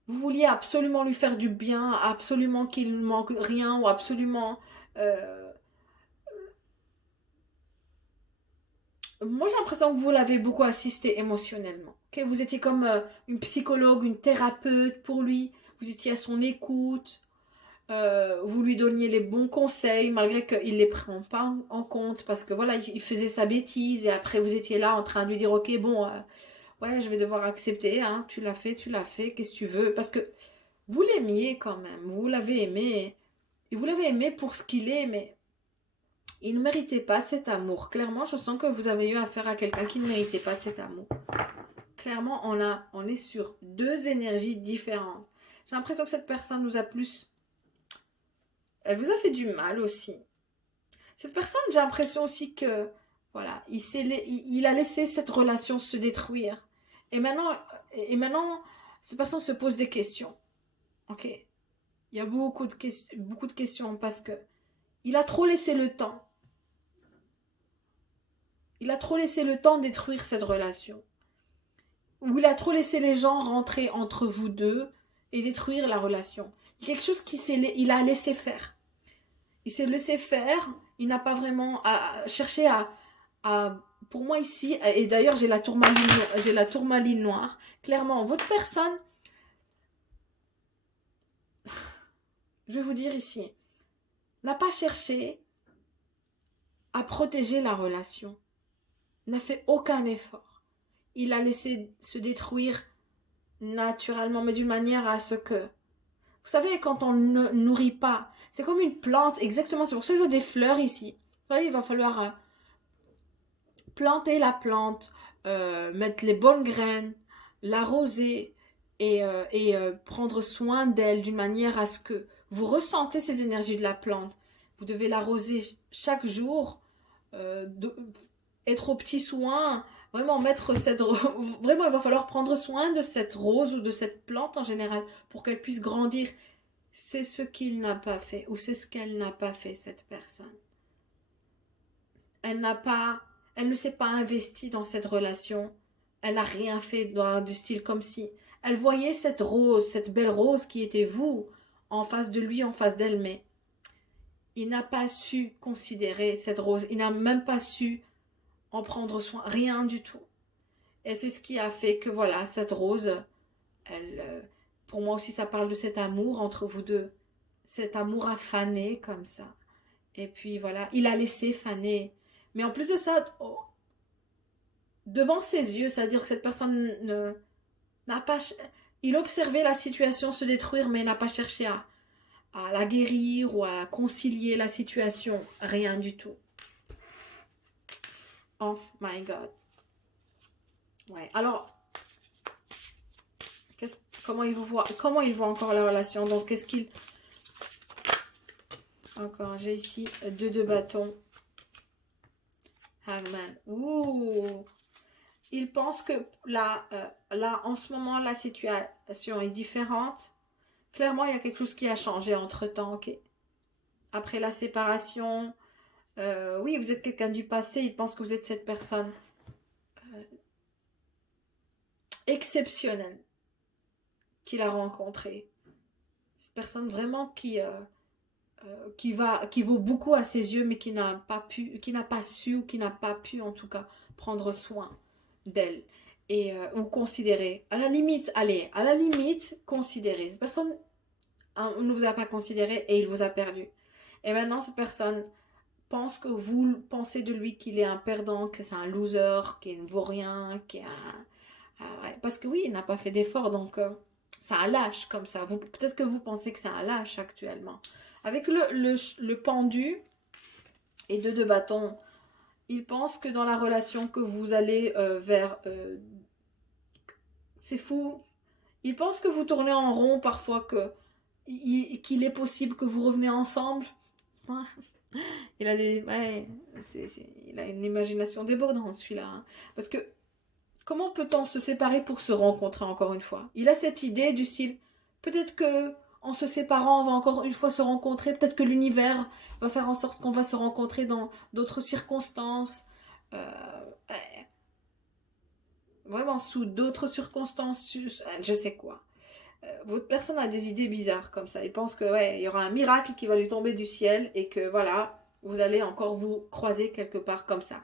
vouliez absolument lui faire du bien, absolument qu'il ne manque rien, ou absolument... euh, Moi, j'ai l'impression que vous l'avez beaucoup assisté émotionnellement. Que vous étiez comme une psychologue, une thérapeute pour lui. Vous étiez à son écoute. Vous lui donniez les bons conseils, malgré qu'il ne les prend pas en compte, parce que voilà, il faisait sa bêtise, et après vous étiez là en train de lui dire, ok, bon, ouais, je vais devoir accepter, hein, tu l'as fait, qu'est-ce que tu veux? Parce que vous l'aimiez quand même, vous l'avez aimé, et vous l'avez aimé pour ce qu'il est, mais il ne méritait pas cet amour. Clairement, je sens que vous avez eu affaire à quelqu'un qui ne méritait pas cet amour. Clairement, on est sur deux énergies différentes. J'ai l'impression que cette personne nous a plus... Elle vous a fait du mal aussi. Cette personne, j'ai l'impression aussi que, voilà, il a laissé cette relation se détruire. Et maintenant, cette personne se pose des questions. Ok? Il y a beaucoup de questions parce que il a trop laissé le temps. Il a trop laissé le temps détruire cette relation. Ou il a trop laissé les gens rentrer entre vous deux et détruire la relation. Il y a quelque chose il a laissé faire. Il s'est laissé faire. Il n'a pas vraiment cherché pour moi ici, et d'ailleurs j'ai la tourmaline noire. Clairement, votre personne, je vais vous dire ici, n'a pas cherché à protéger la relation. N'a fait aucun effort. Il a laissé se détruire naturellement, mais d'une manière à ce que... Vous savez, quand on ne nourrit pas, c'est comme une plante, exactement. C'est pour ça que je vois des fleurs ici. Vous voyez, il va falloir planter la plante, mettre les bonnes graines, l'arroser et prendre soin d'elle d'une manière à ce que vous ressentez ces énergies de la plante. Vous devez l'arroser chaque jour, être au petit soin, vraiment mettre cette... Vraiment, il va falloir prendre soin de cette rose ou de cette plante en général pour qu'elle puisse grandir. C'est ce qu'il n'a pas fait ou c'est ce qu'elle n'a pas fait, cette personne. Elle ne s'est pas investie dans cette relation. Elle n'a rien fait du style comme si elle voyait cette rose, cette belle rose qui était vous, en face de lui, en face d'elle, mais il n'a pas su considérer cette rose. Il n'a même pas su en prendre soin, rien du tout. Et c'est ce qui a fait que voilà, cette rose, pour moi aussi, ça parle de cet amour entre vous deux. Cet amour a fané comme ça. Et puis voilà, il a laissé faner. Mais en plus de ça, devant ses yeux, c'est-à-dire que cette personne n'a pas... Il observait la situation se détruire, mais n'a pas cherché à la guérir ou à concilier la situation. Rien du tout. Oh my God. Ouais, alors, comment il voit encore la relation? Donc, qu'est-ce qu'il... Encore, j'ai ici deux bâtons. Hangman. Ouh. Il pense que là, en ce moment, la situation est différente. Clairement, il y a quelque chose qui a changé entre-temps, ok? Après la séparation, oui, vous êtes quelqu'un du passé, il pense que vous êtes cette personne exceptionnelle qu'il a rencontrée. Cette personne vraiment qui vaut beaucoup à ses yeux, mais qui n'a pas su, ou qui n'a pas pu en tout cas prendre soin d'elle ou considérer. À la limite, considérer. Cette personne ne vous a pas considéré et il vous a perdu. Et maintenant, cette personne pense que vous pensez de lui qu'il est un perdant, que c'est un loser, qu'il ne vaut rien, ouais, parce que oui, il n'a pas fait d'effort, donc c'est un lâche comme ça. Peut-être que vous pensez que c'est un lâche actuellement. Avec le pendu et deux bâtons, il pense que dans la relation que vous allez vers... c'est fou. Il pense que vous tournez en rond parfois, qu'il est possible que vous revenez ensemble. Ouais. Il a il a une imagination débordante, celui-là. Hein. Parce que comment peut-on se séparer pour se rencontrer encore une fois? Il a cette idée du style, peut-être que en se séparant, on va encore une fois se rencontrer. Peut-être que l'univers va faire en sorte qu'on va se rencontrer dans d'autres circonstances. Ouais, vraiment sous d'autres circonstances, je sais quoi. Votre personne a des idées bizarres comme ça. Il pense que ouais, il y aura un miracle qui va lui tomber du ciel et que voilà, vous allez encore vous croiser quelque part comme ça.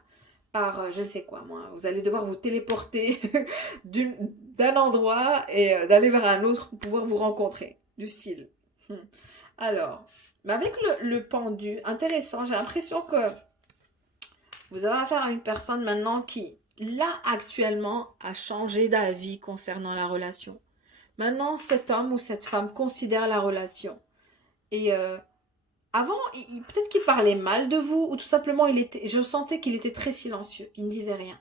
Par je sais quoi moi. Vous allez devoir vous téléporter d'un endroit et d'aller vers un autre pour pouvoir vous rencontrer. Du style. Alors, mais avec le pendu, intéressant, j'ai l'impression que vous avez affaire à une personne maintenant qui, là actuellement, a changé d'avis concernant la relation. Maintenant, cet homme ou cette femme considère la relation. Et avant, peut-être qu'il parlait mal de vous, ou tout simplement, je sentais qu'il était très silencieux. Il ne disait rien.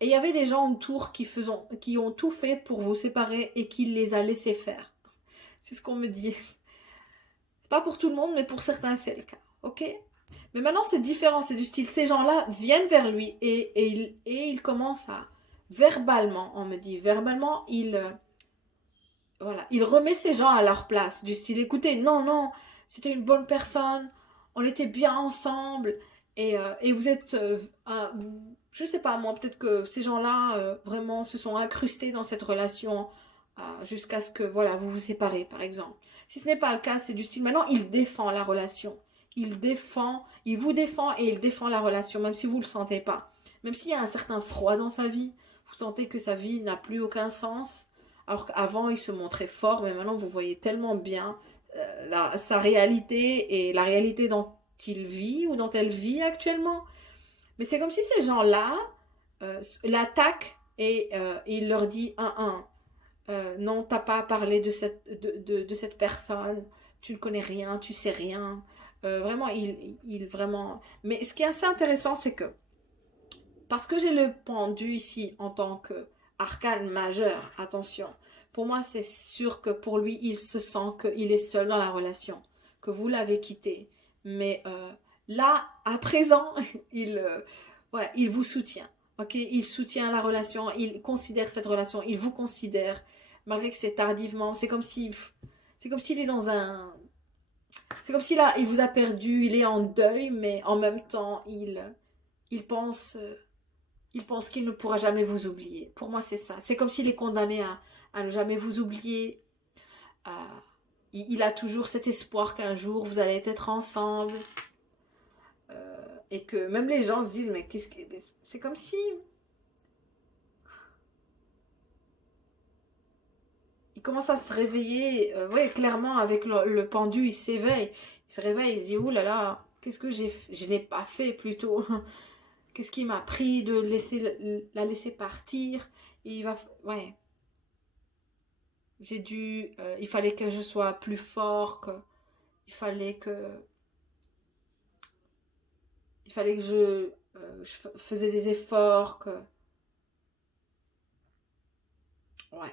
Et il y avait des gens autour qui ont tout fait pour vous séparer et qui les a laissés faire. C'est ce qu'on me dit. C'est pas pour tout le monde, mais pour certains, c'est le cas. Ok? Mais maintenant, c'est différent. C'est du style, ces gens-là viennent vers lui et il commence à, verbalement, on me dit, verbalement, voilà, il remet ces gens à leur place, du style, écoutez, non, non, c'était une bonne personne, on était bien ensemble, et vous êtes, je sais pas moi, peut-être que ces gens-là vraiment se sont incrustés dans cette relation jusqu'à ce que, voilà, vous vous séparez, par exemple. Si ce n'est pas le cas, c'est du style, maintenant, il défend la relation. Il vous défend et il défend la relation, même si vous ne le sentez pas. Même s'il y a un certain froid dans sa vie, vous sentez que sa vie n'a plus aucun sens. Alors qu'avant, il se montrait fort, mais maintenant, vous voyez tellement bien sa réalité et la réalité dont il vit ou dont elle vit actuellement. Mais c'est comme si ces gens-là l'attaquent et il leur dit non, t'as pas à parler de cette personne, tu ne connais rien, tu sais rien. Vraiment, vraiment. Mais ce qui est assez intéressant, c'est que parce que j'ai le pendu ici en tant que arcane majeur, attention, pour moi c'est sûr que pour lui il se sent qu'il est seul dans la relation, que vous l'avez quitté. Mais là, à présent, il vous soutient. Ok, il soutient la relation, il considère cette relation, il vous considère, malgré que c'est tardivement. C'est comme s'il est dans un, c'est comme s'il il vous a perdu, il est en deuil, mais en même temps il pense. Il pense qu'il ne pourra jamais vous oublier. Pour moi, c'est ça. C'est comme s'il est condamné à ne jamais vous oublier. Il a toujours cet espoir qu'un jour, vous allez être ensemble. Et que même les gens se disent, mais qu'est-ce que... C'est comme si... Il commence à se réveiller. Oui, clairement, avec le pendu, il s'éveille. Il se réveille, il se dit, ouh là là, qu'est-ce que je n'ai pas fait plutôt. Qu'est-ce qui m'a pris de la laisser partir? Et il va... Ouais. Il fallait que je sois plus fort, il fallait que... Il fallait que je faisais des efforts, que... Ouais.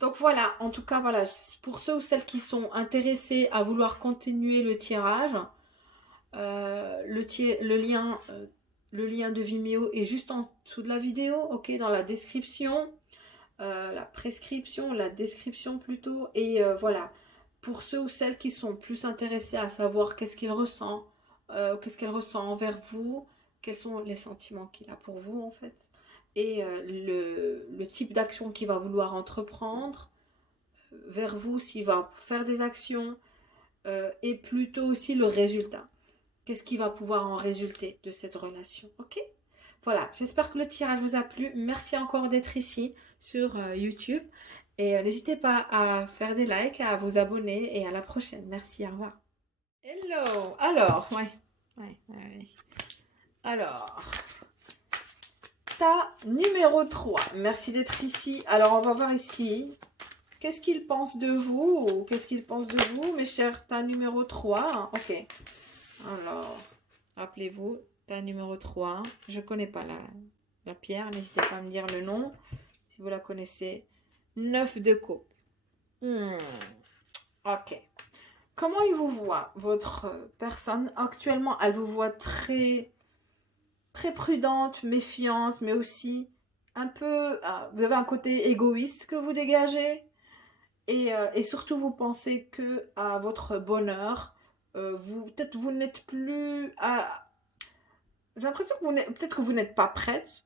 Donc voilà, en tout cas, voilà, pour ceux ou celles qui sont intéressés à vouloir continuer le tirage, le lien de Vimeo est juste en dessous de la vidéo, ok, dans la description, la prescription, la description plutôt, et voilà, pour ceux ou celles qui sont plus intéressés à savoir qu'est-ce qu'il ressent, qu'est-ce qu'elle ressent envers vous, quels sont les sentiments qu'il a pour vous en fait, et le type d'action qu'il va vouloir entreprendre vers vous, s'il va faire des actions, et plutôt aussi le résultat. Qu'est-ce qui va pouvoir en résulter de cette relation, ok? Voilà, j'espère que le tirage vous a plu. Merci encore d'être ici sur YouTube. Et n'hésitez pas à faire des likes, à vous abonner et à la prochaine. Merci, au revoir. Hello! Alors, ouais. Alors, tas numéro 3. Merci d'être ici. Alors, on va voir ici. Qu'est-ce qu'il pense de vous? Qu'est-ce qu'il pense de vous, mes chers tas numéro 3? Ok. Alors, rappelez-vous, tas numéro 3. Je ne connais pas la pierre. N'hésitez pas à me dire le nom si vous la connaissez. 9 de coupe. Ok. Comment il vous voit, votre personne? Actuellement, elle vous voit très, très prudente, méfiante, mais aussi un peu... vous avez un côté égoïste que vous dégagez. Et surtout, vous pensez que à votre bonheur, peut-être vous n'êtes plus à... J'ai l'impression que peut-être que vous n'êtes pas prête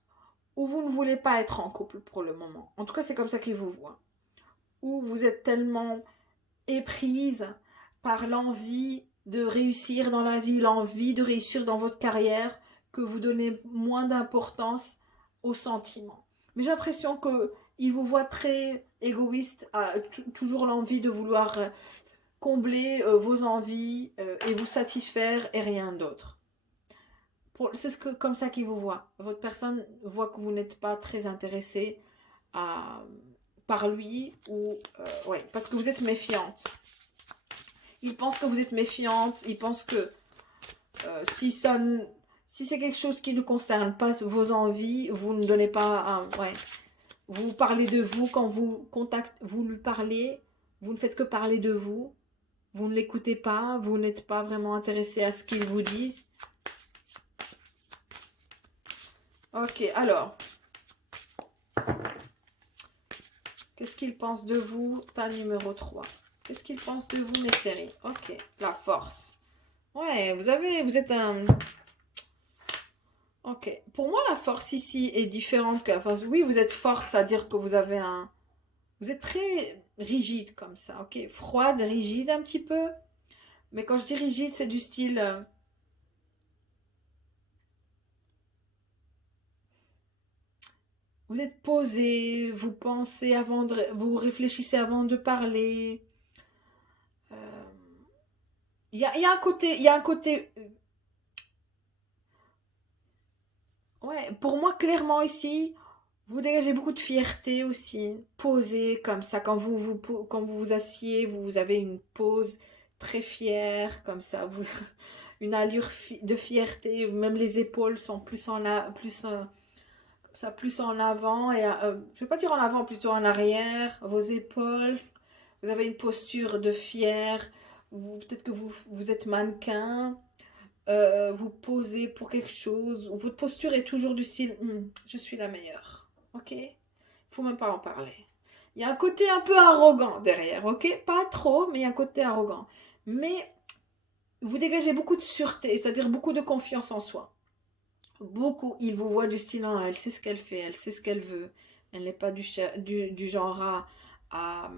ou vous ne voulez pas être en couple pour le moment. En tout cas, c'est comme ça qu'il vous voit. Ou vous êtes tellement éprise par l'envie de réussir dans la vie, l'envie de réussir dans votre carrière, que vous donnez moins d'importance aux sentiments. Mais j'ai l'impression qu'il vous voit très égoïste, toujours l'envie de vouloir combler vos envies et vous satisfaire et rien d'autre. C'est comme ça qu'il vous voit. Votre personne voit que vous n'êtes pas très intéressé par lui ou ouais, parce que vous êtes méfiante. Il pense que vous êtes méfiante. Il pense que si c'est quelque chose qui ne concerne pas vos envies, vous ne donnez pas ouais. Vous parlez de vous quand vous lui parlez. Vous ne faites que parler de vous. Vous ne l'écoutez pas. Vous n'êtes pas vraiment intéressé à ce qu'il vous dise. Ok, alors. Qu'est-ce qu'il pense de vous, ta numéro 3? Qu'est-ce qu'il pense de vous, mes chéris? Ok, la force. Ouais, vous êtes un... Ok, pour moi, la force ici est différente que la force. Oui, vous êtes forte, c'est-à-dire que vous avez un... Vous êtes très rigide comme ça, ok? Froide, rigide un petit peu. Mais quand je dis rigide, c'est du style... Vous êtes posé, vous pensez avant de... Vous réfléchissez avant de parler. Il y a un côté... Il y a un côté... Ouais, pour moi, clairement ici, vous dégagez beaucoup de fierté aussi. Posé comme ça, quand vous asseyez, vous avez une pose très fière, comme ça. Une allure de fierté. Même les épaules sont plus comme ça, plus en avant. Je vais pas dire en avant, plutôt en arrière. Vos épaules. Vous avez une posture de fier. Peut-être que vous êtes mannequin. Vous posez pour quelque chose. Votre posture est toujours du style je suis la meilleure. Ok? Il faut même pas en parler. Il y a un côté un peu arrogant derrière. Ok? Pas trop, mais il y a un côté arrogant. Mais vous dégagez beaucoup de sûreté, c'est-à-dire beaucoup de confiance en soi. Beaucoup. Il vous voit du style elle sait ce qu'elle fait, elle sait ce qu'elle veut. Elle n'est pas du genre à,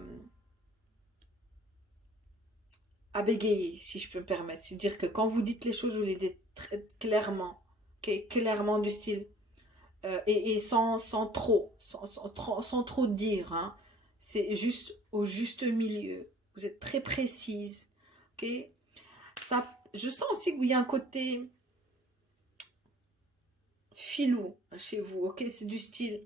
à bégayer, si je peux me permettre. C'est-à-dire que quand vous dites les choses, vous les dites très clairement. Okay? Clairement du style. Et sans trop dire. Hein. C'est juste au juste milieu. Vous êtes très précise. Ok? Je sens aussi qu'il y a un côté filou chez vous. Ok? C'est du style.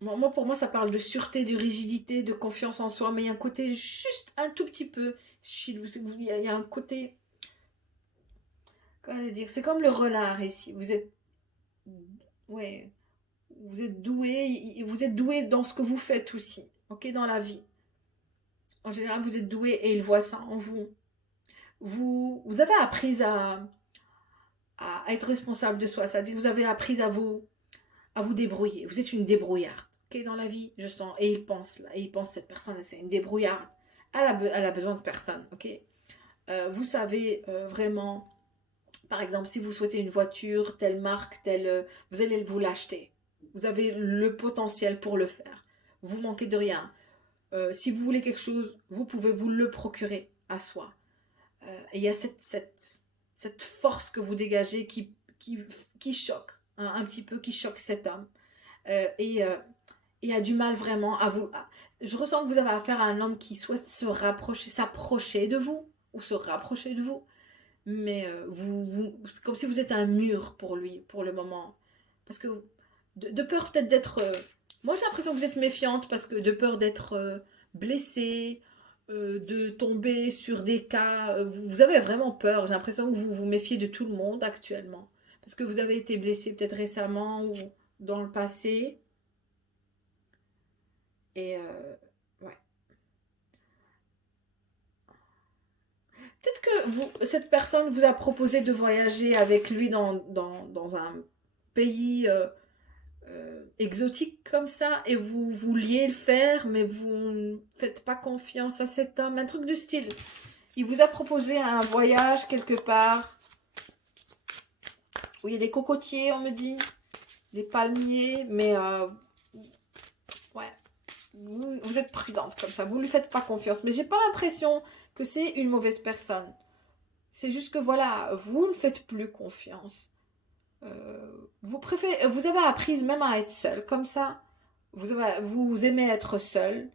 Pour moi, ça parle de sûreté, de rigidité, de confiance en soi, mais il y a un côté juste un tout petit peu filou. Il y a un côté... Comment le dire? C'est comme le renard ici. Vous êtes... Ouais. Vous êtes doué dans ce que vous faites aussi, ok, dans la vie. En général, vous êtes doué et il voit ça en vous. Vous avez appris à être responsable de soi, c'est-à-dire vous avez appris à vous débrouiller. Vous êtes une débrouillarde, ok, dans la vie, justement. Et il pense cette personne, c'est une débrouillarde. Elle a besoin de personne, ok. Vous savez vraiment, par exemple, si vous souhaitez une voiture, telle marque, vous allez vous l'acheter. Vous avez le potentiel pour le faire. Vous manquez de rien. Si vous voulez quelque chose, vous pouvez vous le procurer à soi. Et il y a cette force que vous dégagez qui choque, hein, un petit peu, qui choque cet homme. Il a du mal vraiment à vous... Je ressens que vous avez affaire à un homme qui souhaite s'approcher de vous, ou se rapprocher de vous. Mais c'est comme si vous êtes un mur pour lui, pour le moment. Parce que de peur peut-être d'être... moi j'ai l'impression que vous êtes méfiante parce que de peur d'être blessée, de tomber sur des cas... vous avez vraiment peur. J'ai l'impression que vous vous méfiez de tout le monde actuellement. Parce que vous avez été blessée peut-être récemment ou dans le passé. Et ouais. Peut-être que cette personne vous a proposé de voyager avec lui dans un pays exotique comme ça et vous vouliez le faire, mais vous ne faites pas confiance à cet homme. Un truc du style. Il vous a proposé un voyage quelque part où il y a des cocotiers, on me dit, des palmiers, mais ouais, vous êtes prudente comme ça, vous ne lui faites pas confiance. Mais j'ai pas l'impression que c'est une mauvaise personne. C'est juste que voilà, vous ne faites plus confiance. Vous préférez, vous avez appris même à être seul, comme ça. Vous aimez être seul.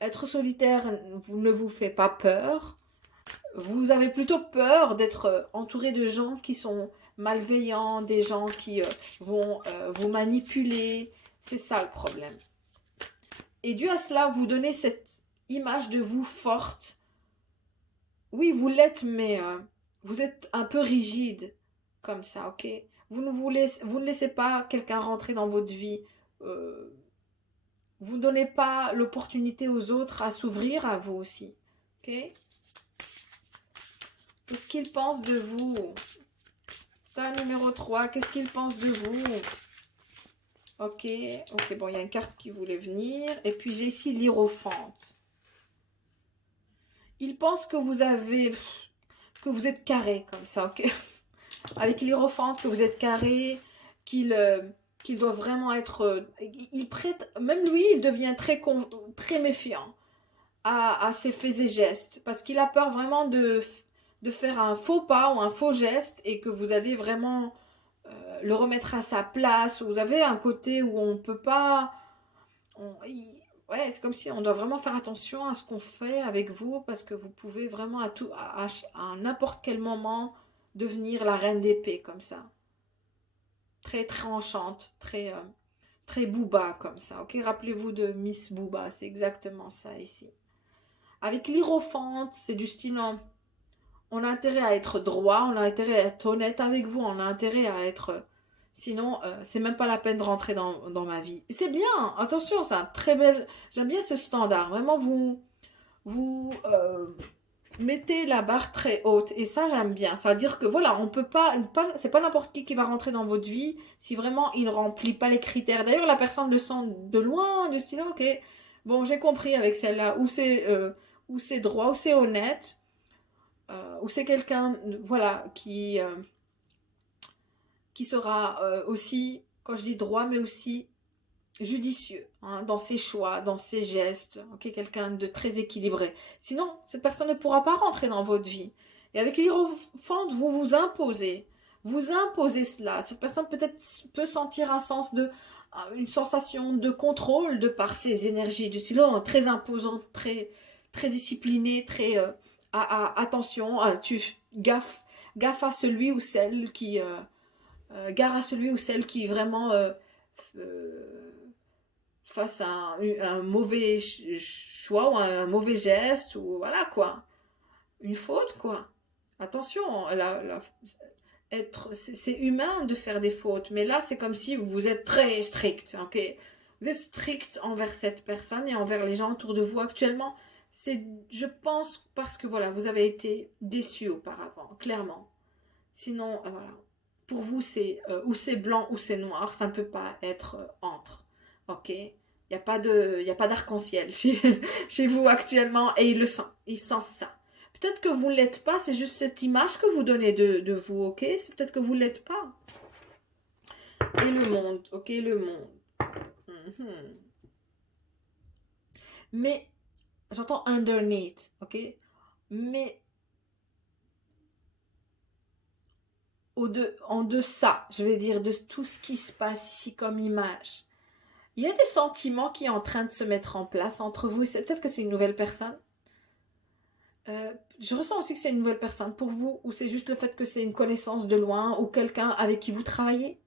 Être solitaire ne vous fait pas peur. Vous avez plutôt peur d'être entouré de gens qui sont malveillants, des gens qui vont vous manipuler. C'est ça le problème. Et dû à cela, vous donnez cette image de vous forte. Oui, vous l'êtes, mais vous êtes un peu rigide, comme ça, ok? Vous ne laissez pas quelqu'un rentrer dans votre vie. Euh, vous ne donnez pas l'opportunité aux autres à s'ouvrir à vous aussi, ok? Qu'est-ce qu'ils pensent de vous? Ça, numéro 3, qu'est-ce qu'ils pensent de vous? Ok, ok, bon, il y a une carte qui voulait venir. Et puis j'ai ici l'Hiérophante. Ils pensent que vous êtes carré comme ça, ok? Avec l'Hiérophante, que vous êtes carré, qu'il doit vraiment être... il prête, même lui, il devient très méfiant à ses faits et gestes. Parce qu'il a peur vraiment de faire un faux pas ou un faux geste et que vous allez vraiment le remettre à sa place. Vous avez un côté où on peut pas... ouais, c'est comme si on doit vraiment faire attention à ce qu'on fait avec vous parce que vous pouvez vraiment à n'importe quel moment devenir la reine d'épée comme ça. Très tranchante, très Booba comme ça. Ok, rappelez-vous de Miss Booba, c'est exactement ça ici. Avec l'Hiérophante, c'est du style on a intérêt à être droit, on a intérêt à être honnête avec vous, on a intérêt à être... Sinon, c'est même pas la peine de rentrer dans ma vie. C'est bien, attention, c'est un très bel... J'aime bien ce standard. Vraiment, vous mettez la barre très haute. Et ça, j'aime bien. Ça veut dire que voilà, on peut c'est pas n'importe qui va rentrer dans votre vie si vraiment il ne remplit pas les critères. D'ailleurs, la personne le sent de loin, du style, ok, bon, j'ai compris avec celle-là, où c'est droit, où c'est honnête. Ou c'est quelqu'un voilà, qui sera aussi, quand je dis droit, mais aussi judicieux hein, dans ses choix, dans ses gestes, okay, quelqu'un de très équilibré. Sinon, cette personne ne pourra pas rentrer dans votre vie. Et avec l'Hiérophante, vous imposez cela. Cette personne peut-être peut sentir une sensation de contrôle de par ses énergies, du style très imposante, très disciplinée, très attention, gaffe à celui ou celle qui gare à celui ou celle qui vraiment euh, face à un mauvais choix ou un mauvais geste ou voilà quoi, une faute quoi. Attention, c'est humain de faire des fautes, mais là c'est comme si vous êtes très strict, ok? Vous êtes strict envers cette personne et envers les gens autour de vous actuellement. C'est, je pense, parce que voilà, vous avez été déçu auparavant, clairement. Sinon, voilà. Pour vous, c'est ou c'est blanc ou c'est noir, ça ne peut pas être entre. Ok? Il n'y a pas d'arc-en-ciel chez vous actuellement et il sent ça. Peut-être que vous ne l'êtes pas, c'est juste cette image que vous donnez de vous, ok? C'est peut-être que vous ne l'êtes pas. Et le monde, ok? Le monde. Mhm. Mais, j'entends underneath, ok? Mais en deçà, je vais dire, de tout ce qui se passe ici comme image, il y a des sentiments qui sont en train de se mettre en place entre vous. Peut-être que c'est une nouvelle personne. Je ressens aussi que c'est une nouvelle personne pour vous, ou c'est juste le fait que c'est une connaissance de loin, ou quelqu'un avec qui vous travaillez.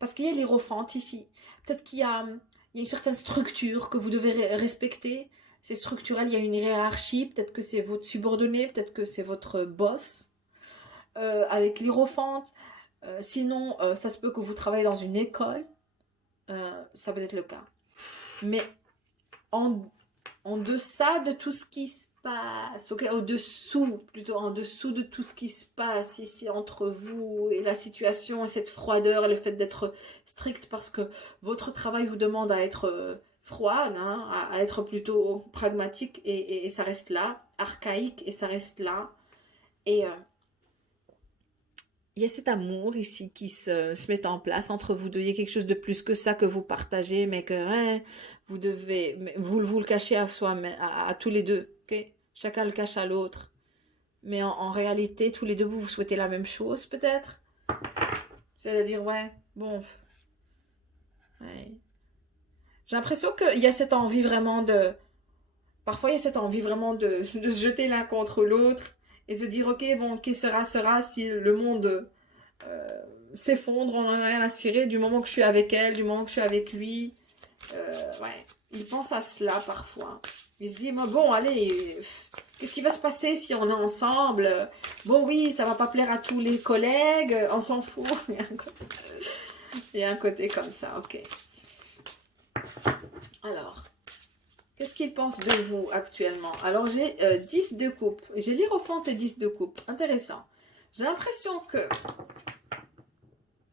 Parce qu'il y a l'Hiérophante ici. Peut-être il y a une certaine structure que vous devez respecter. C'est structurel, il y a une hiérarchie. Peut-être que c'est votre subordonné, peut-être que c'est votre boss. Avec l'Hiérophante. Sinon, ça se peut que vous travaillez dans une école. Ça peut être le cas. Mais en deçà de tout ce qui se passe, ok, au-dessous, plutôt en dessous de tout ce qui se passe ici entre vous et la situation et cette froideur et le fait d'être strict parce que votre travail vous demande à être froide, hein, à être plutôt pragmatique et ça reste là, archaïque et ça reste là. Et il y a cet amour ici qui se met en place entre vous deux. Il y a quelque chose de plus que ça que vous partagez, mais que hein, vous devez, vous le cachez à soi, à tous les deux. Ok, chacun le cache à l'autre. Mais en réalité, tous les deux, vous souhaitez la même chose, peut-être. C'est-à-dire, ouais, bon. Ouais. J'ai l'impression qu'il y a cette envie vraiment de... Parfois, il y a cette envie vraiment de se jeter l'un contre l'autre et se dire, ok, bon, qui sera si le monde euh, s'effondre, on n'en a rien à cirer du moment que je suis avec elle, du moment que je suis avec lui. Ouais, il pense à cela parfois. Il se dit, bon, allez, qu'est-ce qui va se passer si on est ensemble? Bon, oui, ça va pas plaire à tous les collègues, on s'en fout. Il y a un côté comme ça, ok. Alors, qu'est-ce qu'il pense de vous actuellement? Alors, j'ai 10 de coupe. J'ai l'Hiérophante et 10 de coupe. Intéressant. J'ai l'impression que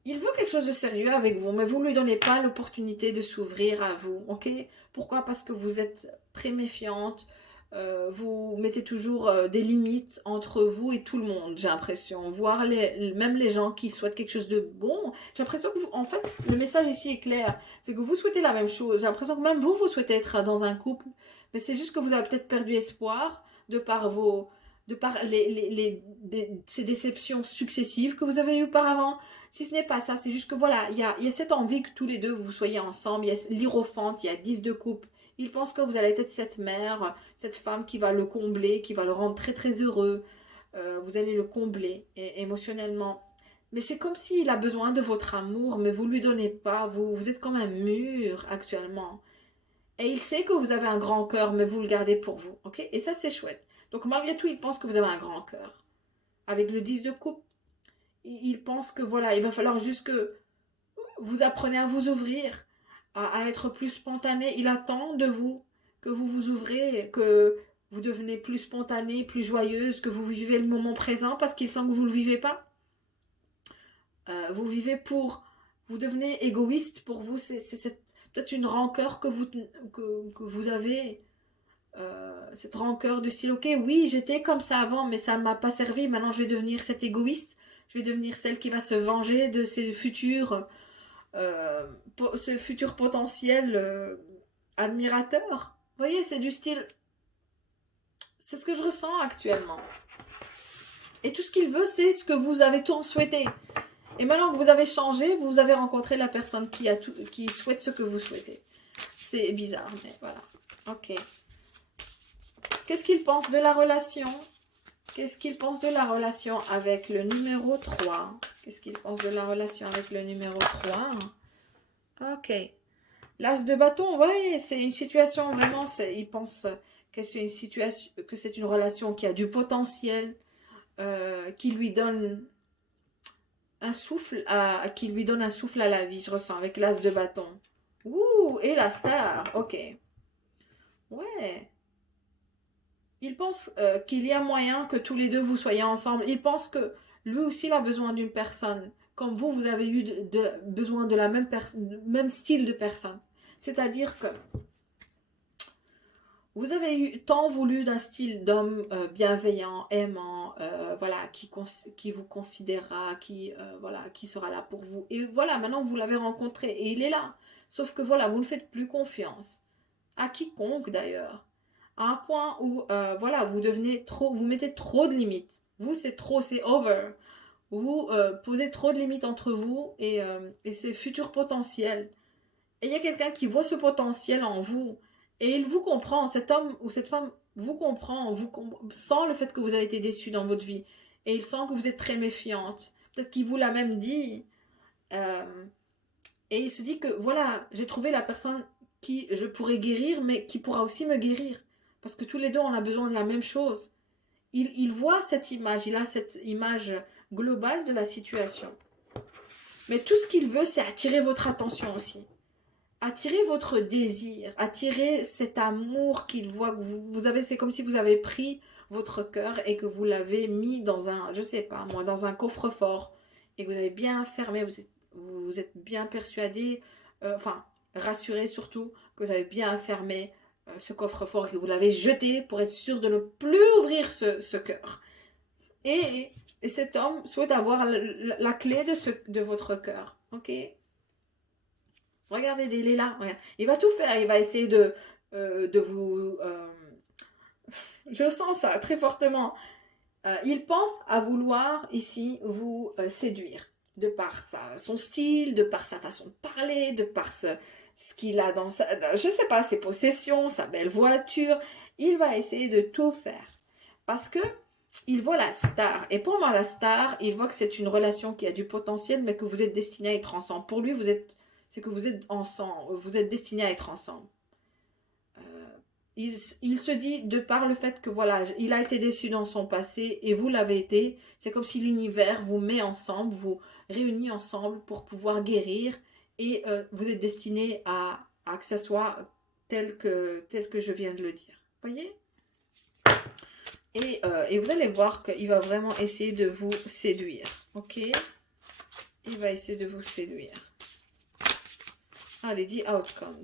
il veut quelque chose de sérieux avec vous, mais vous ne lui donnez pas l'opportunité de s'ouvrir à vous, ok? Pourquoi? Parce que vous êtes très méfiante, vous mettez toujours des limites entre vous et tout le monde, j'ai l'impression. Voire même les gens qui souhaitent quelque chose de bon. J'ai l'impression que vous, en fait, le message ici est clair. C'est que vous souhaitez la même chose. J'ai l'impression que même vous, vous souhaitez être dans un couple, mais c'est juste que vous avez peut-être perdu espoir de par ces déceptions successives que vous avez eues auparavant. Si ce n'est pas ça, c'est juste que voilà, il y a cette envie que tous les deux vous soyez ensemble. Il y a l'Hiérophante, il y a 10 de coupe. Il pense que vous allez être cette mère, cette femme qui va le combler, qui va le rendre très très heureux. Vous allez le combler émotionnellement. Mais c'est comme s'il a besoin de votre amour, mais vous ne lui donnez pas. Vous êtes comme un mur actuellement. Et il sait que vous avez un grand cœur, mais vous le gardez pour vous. Ok? Et ça, c'est chouette. Donc malgré tout, il pense que vous avez un grand cœur. Avec le 10 de coupe, il pense que voilà, il va falloir juste que vous apprenez à vous ouvrir, à être plus spontané. Il attend de vous que vous vous ouvrez, que vous devenez plus spontané, plus joyeuse, que vous vivez le moment présent parce qu'il sent que vous ne le vivez pas. Vous vivez vous devenez égoïste pour vous. C'est peut-être une rancœur que vous avez. Cette rancœur du style, ok, oui, j'étais comme ça avant, mais ça ne m'a pas servi. Maintenant, je vais devenir cette égoïste. Je vais devenir celle qui va se venger de ce futur potentiel admirateur. Vous voyez, c'est du style... C'est ce que je ressens actuellement. Et tout ce qu'il veut, c'est ce que vous avez tant souhaité. Et maintenant que vous avez changé, vous avez rencontré la personne qui souhaite ce que vous souhaitez. C'est bizarre, mais voilà. Ok. Qu'est-ce qu'il pense de la relation? Qu'est-ce qu'il pense de la relation avec le numéro 3? Qu'est-ce qu'il pense de la relation avec le numéro 3? Ok. L'as de bâton, oui, c'est une situation vraiment, il pense que c'est une situation, que c'est une relation qui a du potentiel, qui lui donne un souffle qui lui donne un souffle à la vie, je ressens, avec l'as de bâton. Ouh, et la star, ok. Ouais. Il pense qu'il y a moyen que tous les deux vous soyez ensemble. Il pense que lui aussi il a besoin d'une personne. Comme vous avez eu besoin de la même style de personne. C'est-à-dire que vous avez tant voulu d'un style d'homme bienveillant, aimant, voilà, qui vous considérera, voilà, qui sera là pour vous. Et voilà, maintenant vous l'avez rencontré et il est là. Sauf que voilà, vous ne faites plus confiance. À quiconque d'ailleurs. À un point où, voilà, vous mettez trop de limites. Vous, c'est trop, c'est over. Vous posez trop de limites entre vous et ses futurs potentiels. Et il y a quelqu'un qui voit ce potentiel en vous. Et il vous comprend, cet homme ou cette femme vous comprend, sent le fait que vous avez été déçu dans votre vie. Et il sent que vous êtes très méfiante. Peut-être qu'il vous l'a même dit. Et il se dit que, voilà, j'ai trouvé la personne qui je pourrais guérir, mais qui pourra aussi me guérir. Parce que tous les deux, on a besoin de la même chose. Il voit cette image, il a cette image globale de la situation. Mais tout ce qu'il veut, c'est attirer votre attention aussi. attirez votre désir, attirez cet amour qu'il voit que vous avez. C'est comme si vous avez pris votre cœur et que vous l'avez mis dans un, je sais pas moi, dans un coffre-fort et que vous avez bien fermé, vous êtes bien persuadé, enfin rassuré surtout que vous avez bien fermé ce coffre-fort et que vous l'avez jeté pour être sûr de ne plus ouvrir ce cœur. Et cet homme souhaite avoir la clé de votre cœur, ok? Regardez, il est là. Regarde. Il va tout faire. Il va essayer de vous... je sens ça très fortement. Il pense à vouloir ici vous séduire. De par son style, de par sa façon de parler, de par ce qu'il a dans sa... Je sais pas, ses possessions, sa belle voiture. Il va essayer de tout faire. Parce que il voit la star. Et pour moi, la star, il voit que c'est une relation qui a du potentiel, mais que vous êtes destinés à être ensemble. Pour lui, c'est que vous êtes ensemble, vous êtes destinés à être ensemble. Il se dit, de par le fait que voilà, il a été déçu dans son passé et vous l'avez été, c'est comme si l'univers vous met ensemble, vous réunit ensemble pour pouvoir guérir et vous êtes destinés à que ça soit tel que je viens de le dire. Voyez ? Et vous allez voir qu'il va vraiment essayer de vous séduire. Ok ? Il va essayer de vous séduire. Allez, dit outcome.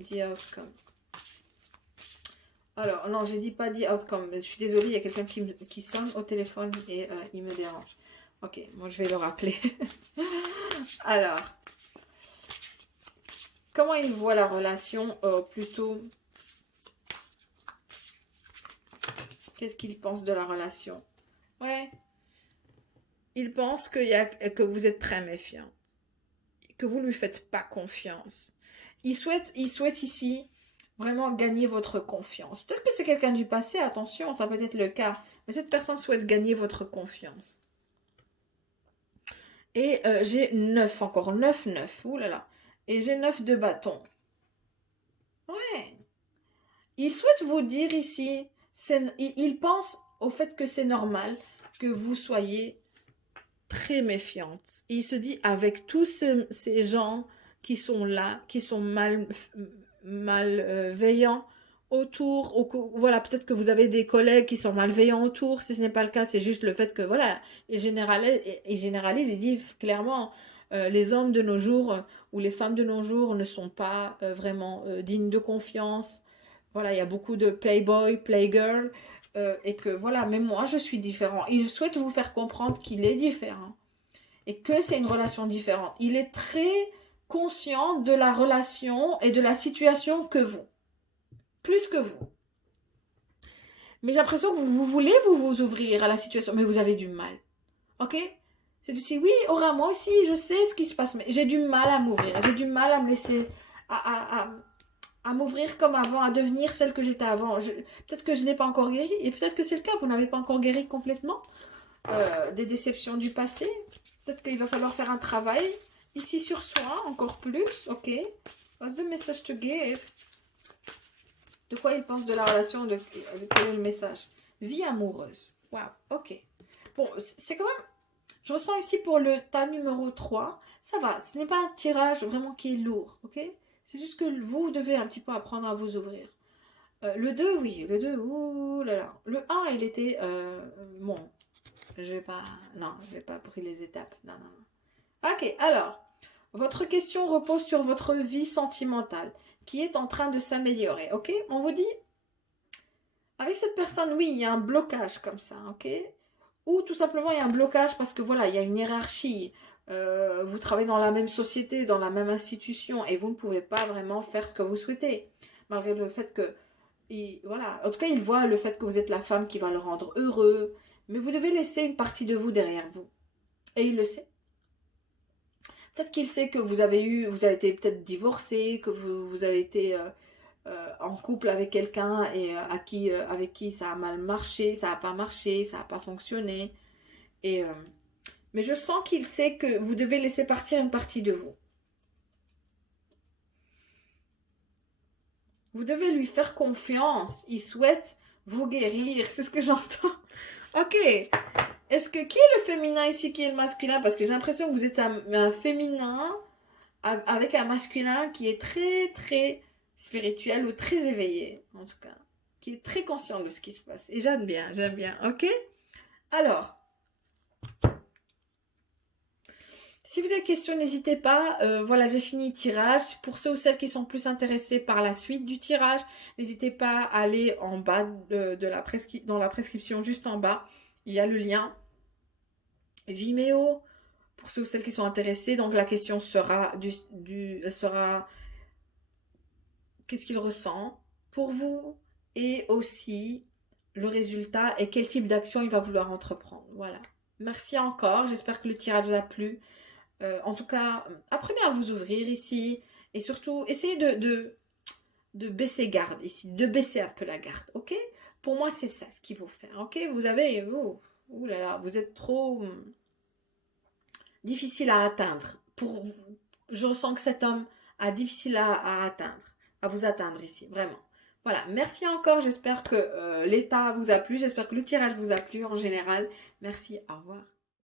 Alors, non, j'ai dit pas dit outcome. Je suis désolée, il y a quelqu'un qui sonne au téléphone et il me dérange. Ok, moi je vais le rappeler. Alors, comment il voit la relation plutôt... Qu'est-ce qu'il pense de la relation? Ouais. Il pense que vous êtes très méfiant. Que vous ne lui faites pas confiance. Il souhaite ici vraiment gagner votre confiance. Peut-être que c'est quelqu'un du passé, attention, ça peut être le cas. Mais cette personne souhaite gagner votre confiance. Et j'ai 9 encore. 9. Ouh là là. Et j'ai 9 de bâton. Ouais. Il souhaite vous dire ici... Il pense au fait que c'est normal que vous soyez très méfiante. Et il se dit, avec tous ces gens qui sont là, qui sont malveillants autour, voilà, peut-être que vous avez des collègues qui sont malveillants autour. Si ce n'est pas le cas, c'est juste le fait que, voilà, il généralise, il dit clairement, les hommes de nos jours ou les femmes de nos jours ne sont pas vraiment dignes de confiance. Voilà, il y a beaucoup de playboy, playgirl, et que voilà, même moi, je suis différent. Il souhaite vous faire comprendre qu'il est différent et que c'est une relation différente. Il est très conscient de la relation et de la situation que vous, plus que vous. Mais j'ai l'impression que vous voulez vous ouvrir à la situation, mais vous avez du mal. Ok? C'est du si, oui, Aura, moi aussi, je sais ce qui se passe, mais j'ai du mal à m'ouvrir. J'ai du mal à me laisser... à m'ouvrir comme avant, à devenir celle que j'étais avant. Peut-être que je n'ai pas encore guéri, et peut-être que c'est le cas, vous n'avez pas encore guéri complètement des déceptions du passé. Peut-être qu'il va falloir faire un travail ici sur soi, encore plus, ok. What's the message to give? De quoi il pense de la relation, quel est le message? Vie amoureuse, wow, ok. Bon, c'est quand même, je ressens ici pour le tas numéro 3, ça va, ce n'est pas un tirage vraiment qui est lourd, ok. C'est juste que vous devez un petit peu apprendre à vous ouvrir. Le 2, oui. Le 2, ouh là là. Le 1, il était... bon, je vais pas... Non, je vais pas pris les étapes. Non. Ok, alors. Votre question repose sur votre vie sentimentale qui est en train de s'améliorer, ok? On vous dit... Avec cette personne, oui, il y a un blocage comme ça, ok? Ou tout simplement, il y a un blocage parce que voilà, il y a une hiérarchie. Vous travaillez dans la même société, dans la même institution et vous ne pouvez pas vraiment faire ce que vous souhaitez. Malgré le fait que, voilà, en tout cas, il voit le fait que vous êtes la femme qui va le rendre heureux. Mais vous devez laisser une partie de vous derrière vous. Et il le sait. Peut-être qu'il sait que vous avez été peut-être divorcé, que vous avez été en couple avec quelqu'un et avec qui ça a mal marché, ça n'a pas marché, ça n'a pas fonctionné. Et... mais je sens qu'il sait que vous devez laisser partir une partie de vous. Vous devez lui faire confiance. Il souhaite vous guérir. C'est ce que j'entends. Ok. Est-ce que qui est le féminin ici, qui est le masculin? Parce que j'ai l'impression que vous êtes un féminin avec un masculin qui est très, très spirituel ou très éveillé, en tout cas, qui est très conscient de ce qui se passe. Et j'aime bien, ok? Alors, si vous avez des questions, n'hésitez pas. Voilà, j'ai fini le tirage. Pour ceux ou celles qui sont plus intéressés par la suite du tirage, n'hésitez pas à aller en bas dans la prescription, juste en bas. Il y a le lien Vimeo. Pour ceux ou celles qui sont intéressés, donc la question sera qu'est-ce qu'il ressent pour vous et aussi le résultat et quel type d'action il va vouloir entreprendre. Voilà. Merci encore. J'espère que le tirage vous a plu. En tout cas, apprenez à vous ouvrir ici et surtout, essayez de baisser garde ici, de baisser un peu la garde, ok? Pour moi, c'est ça ce qu'il faut faire, ok? Vous avez, oh là là, vous êtes trop difficile à atteindre. Je ressens que cet homme a difficile à atteindre, à vous atteindre ici, vraiment. Voilà, merci encore, j'espère que l'état vous a plu, j'espère que le tirage vous a plu en général. Merci, au revoir.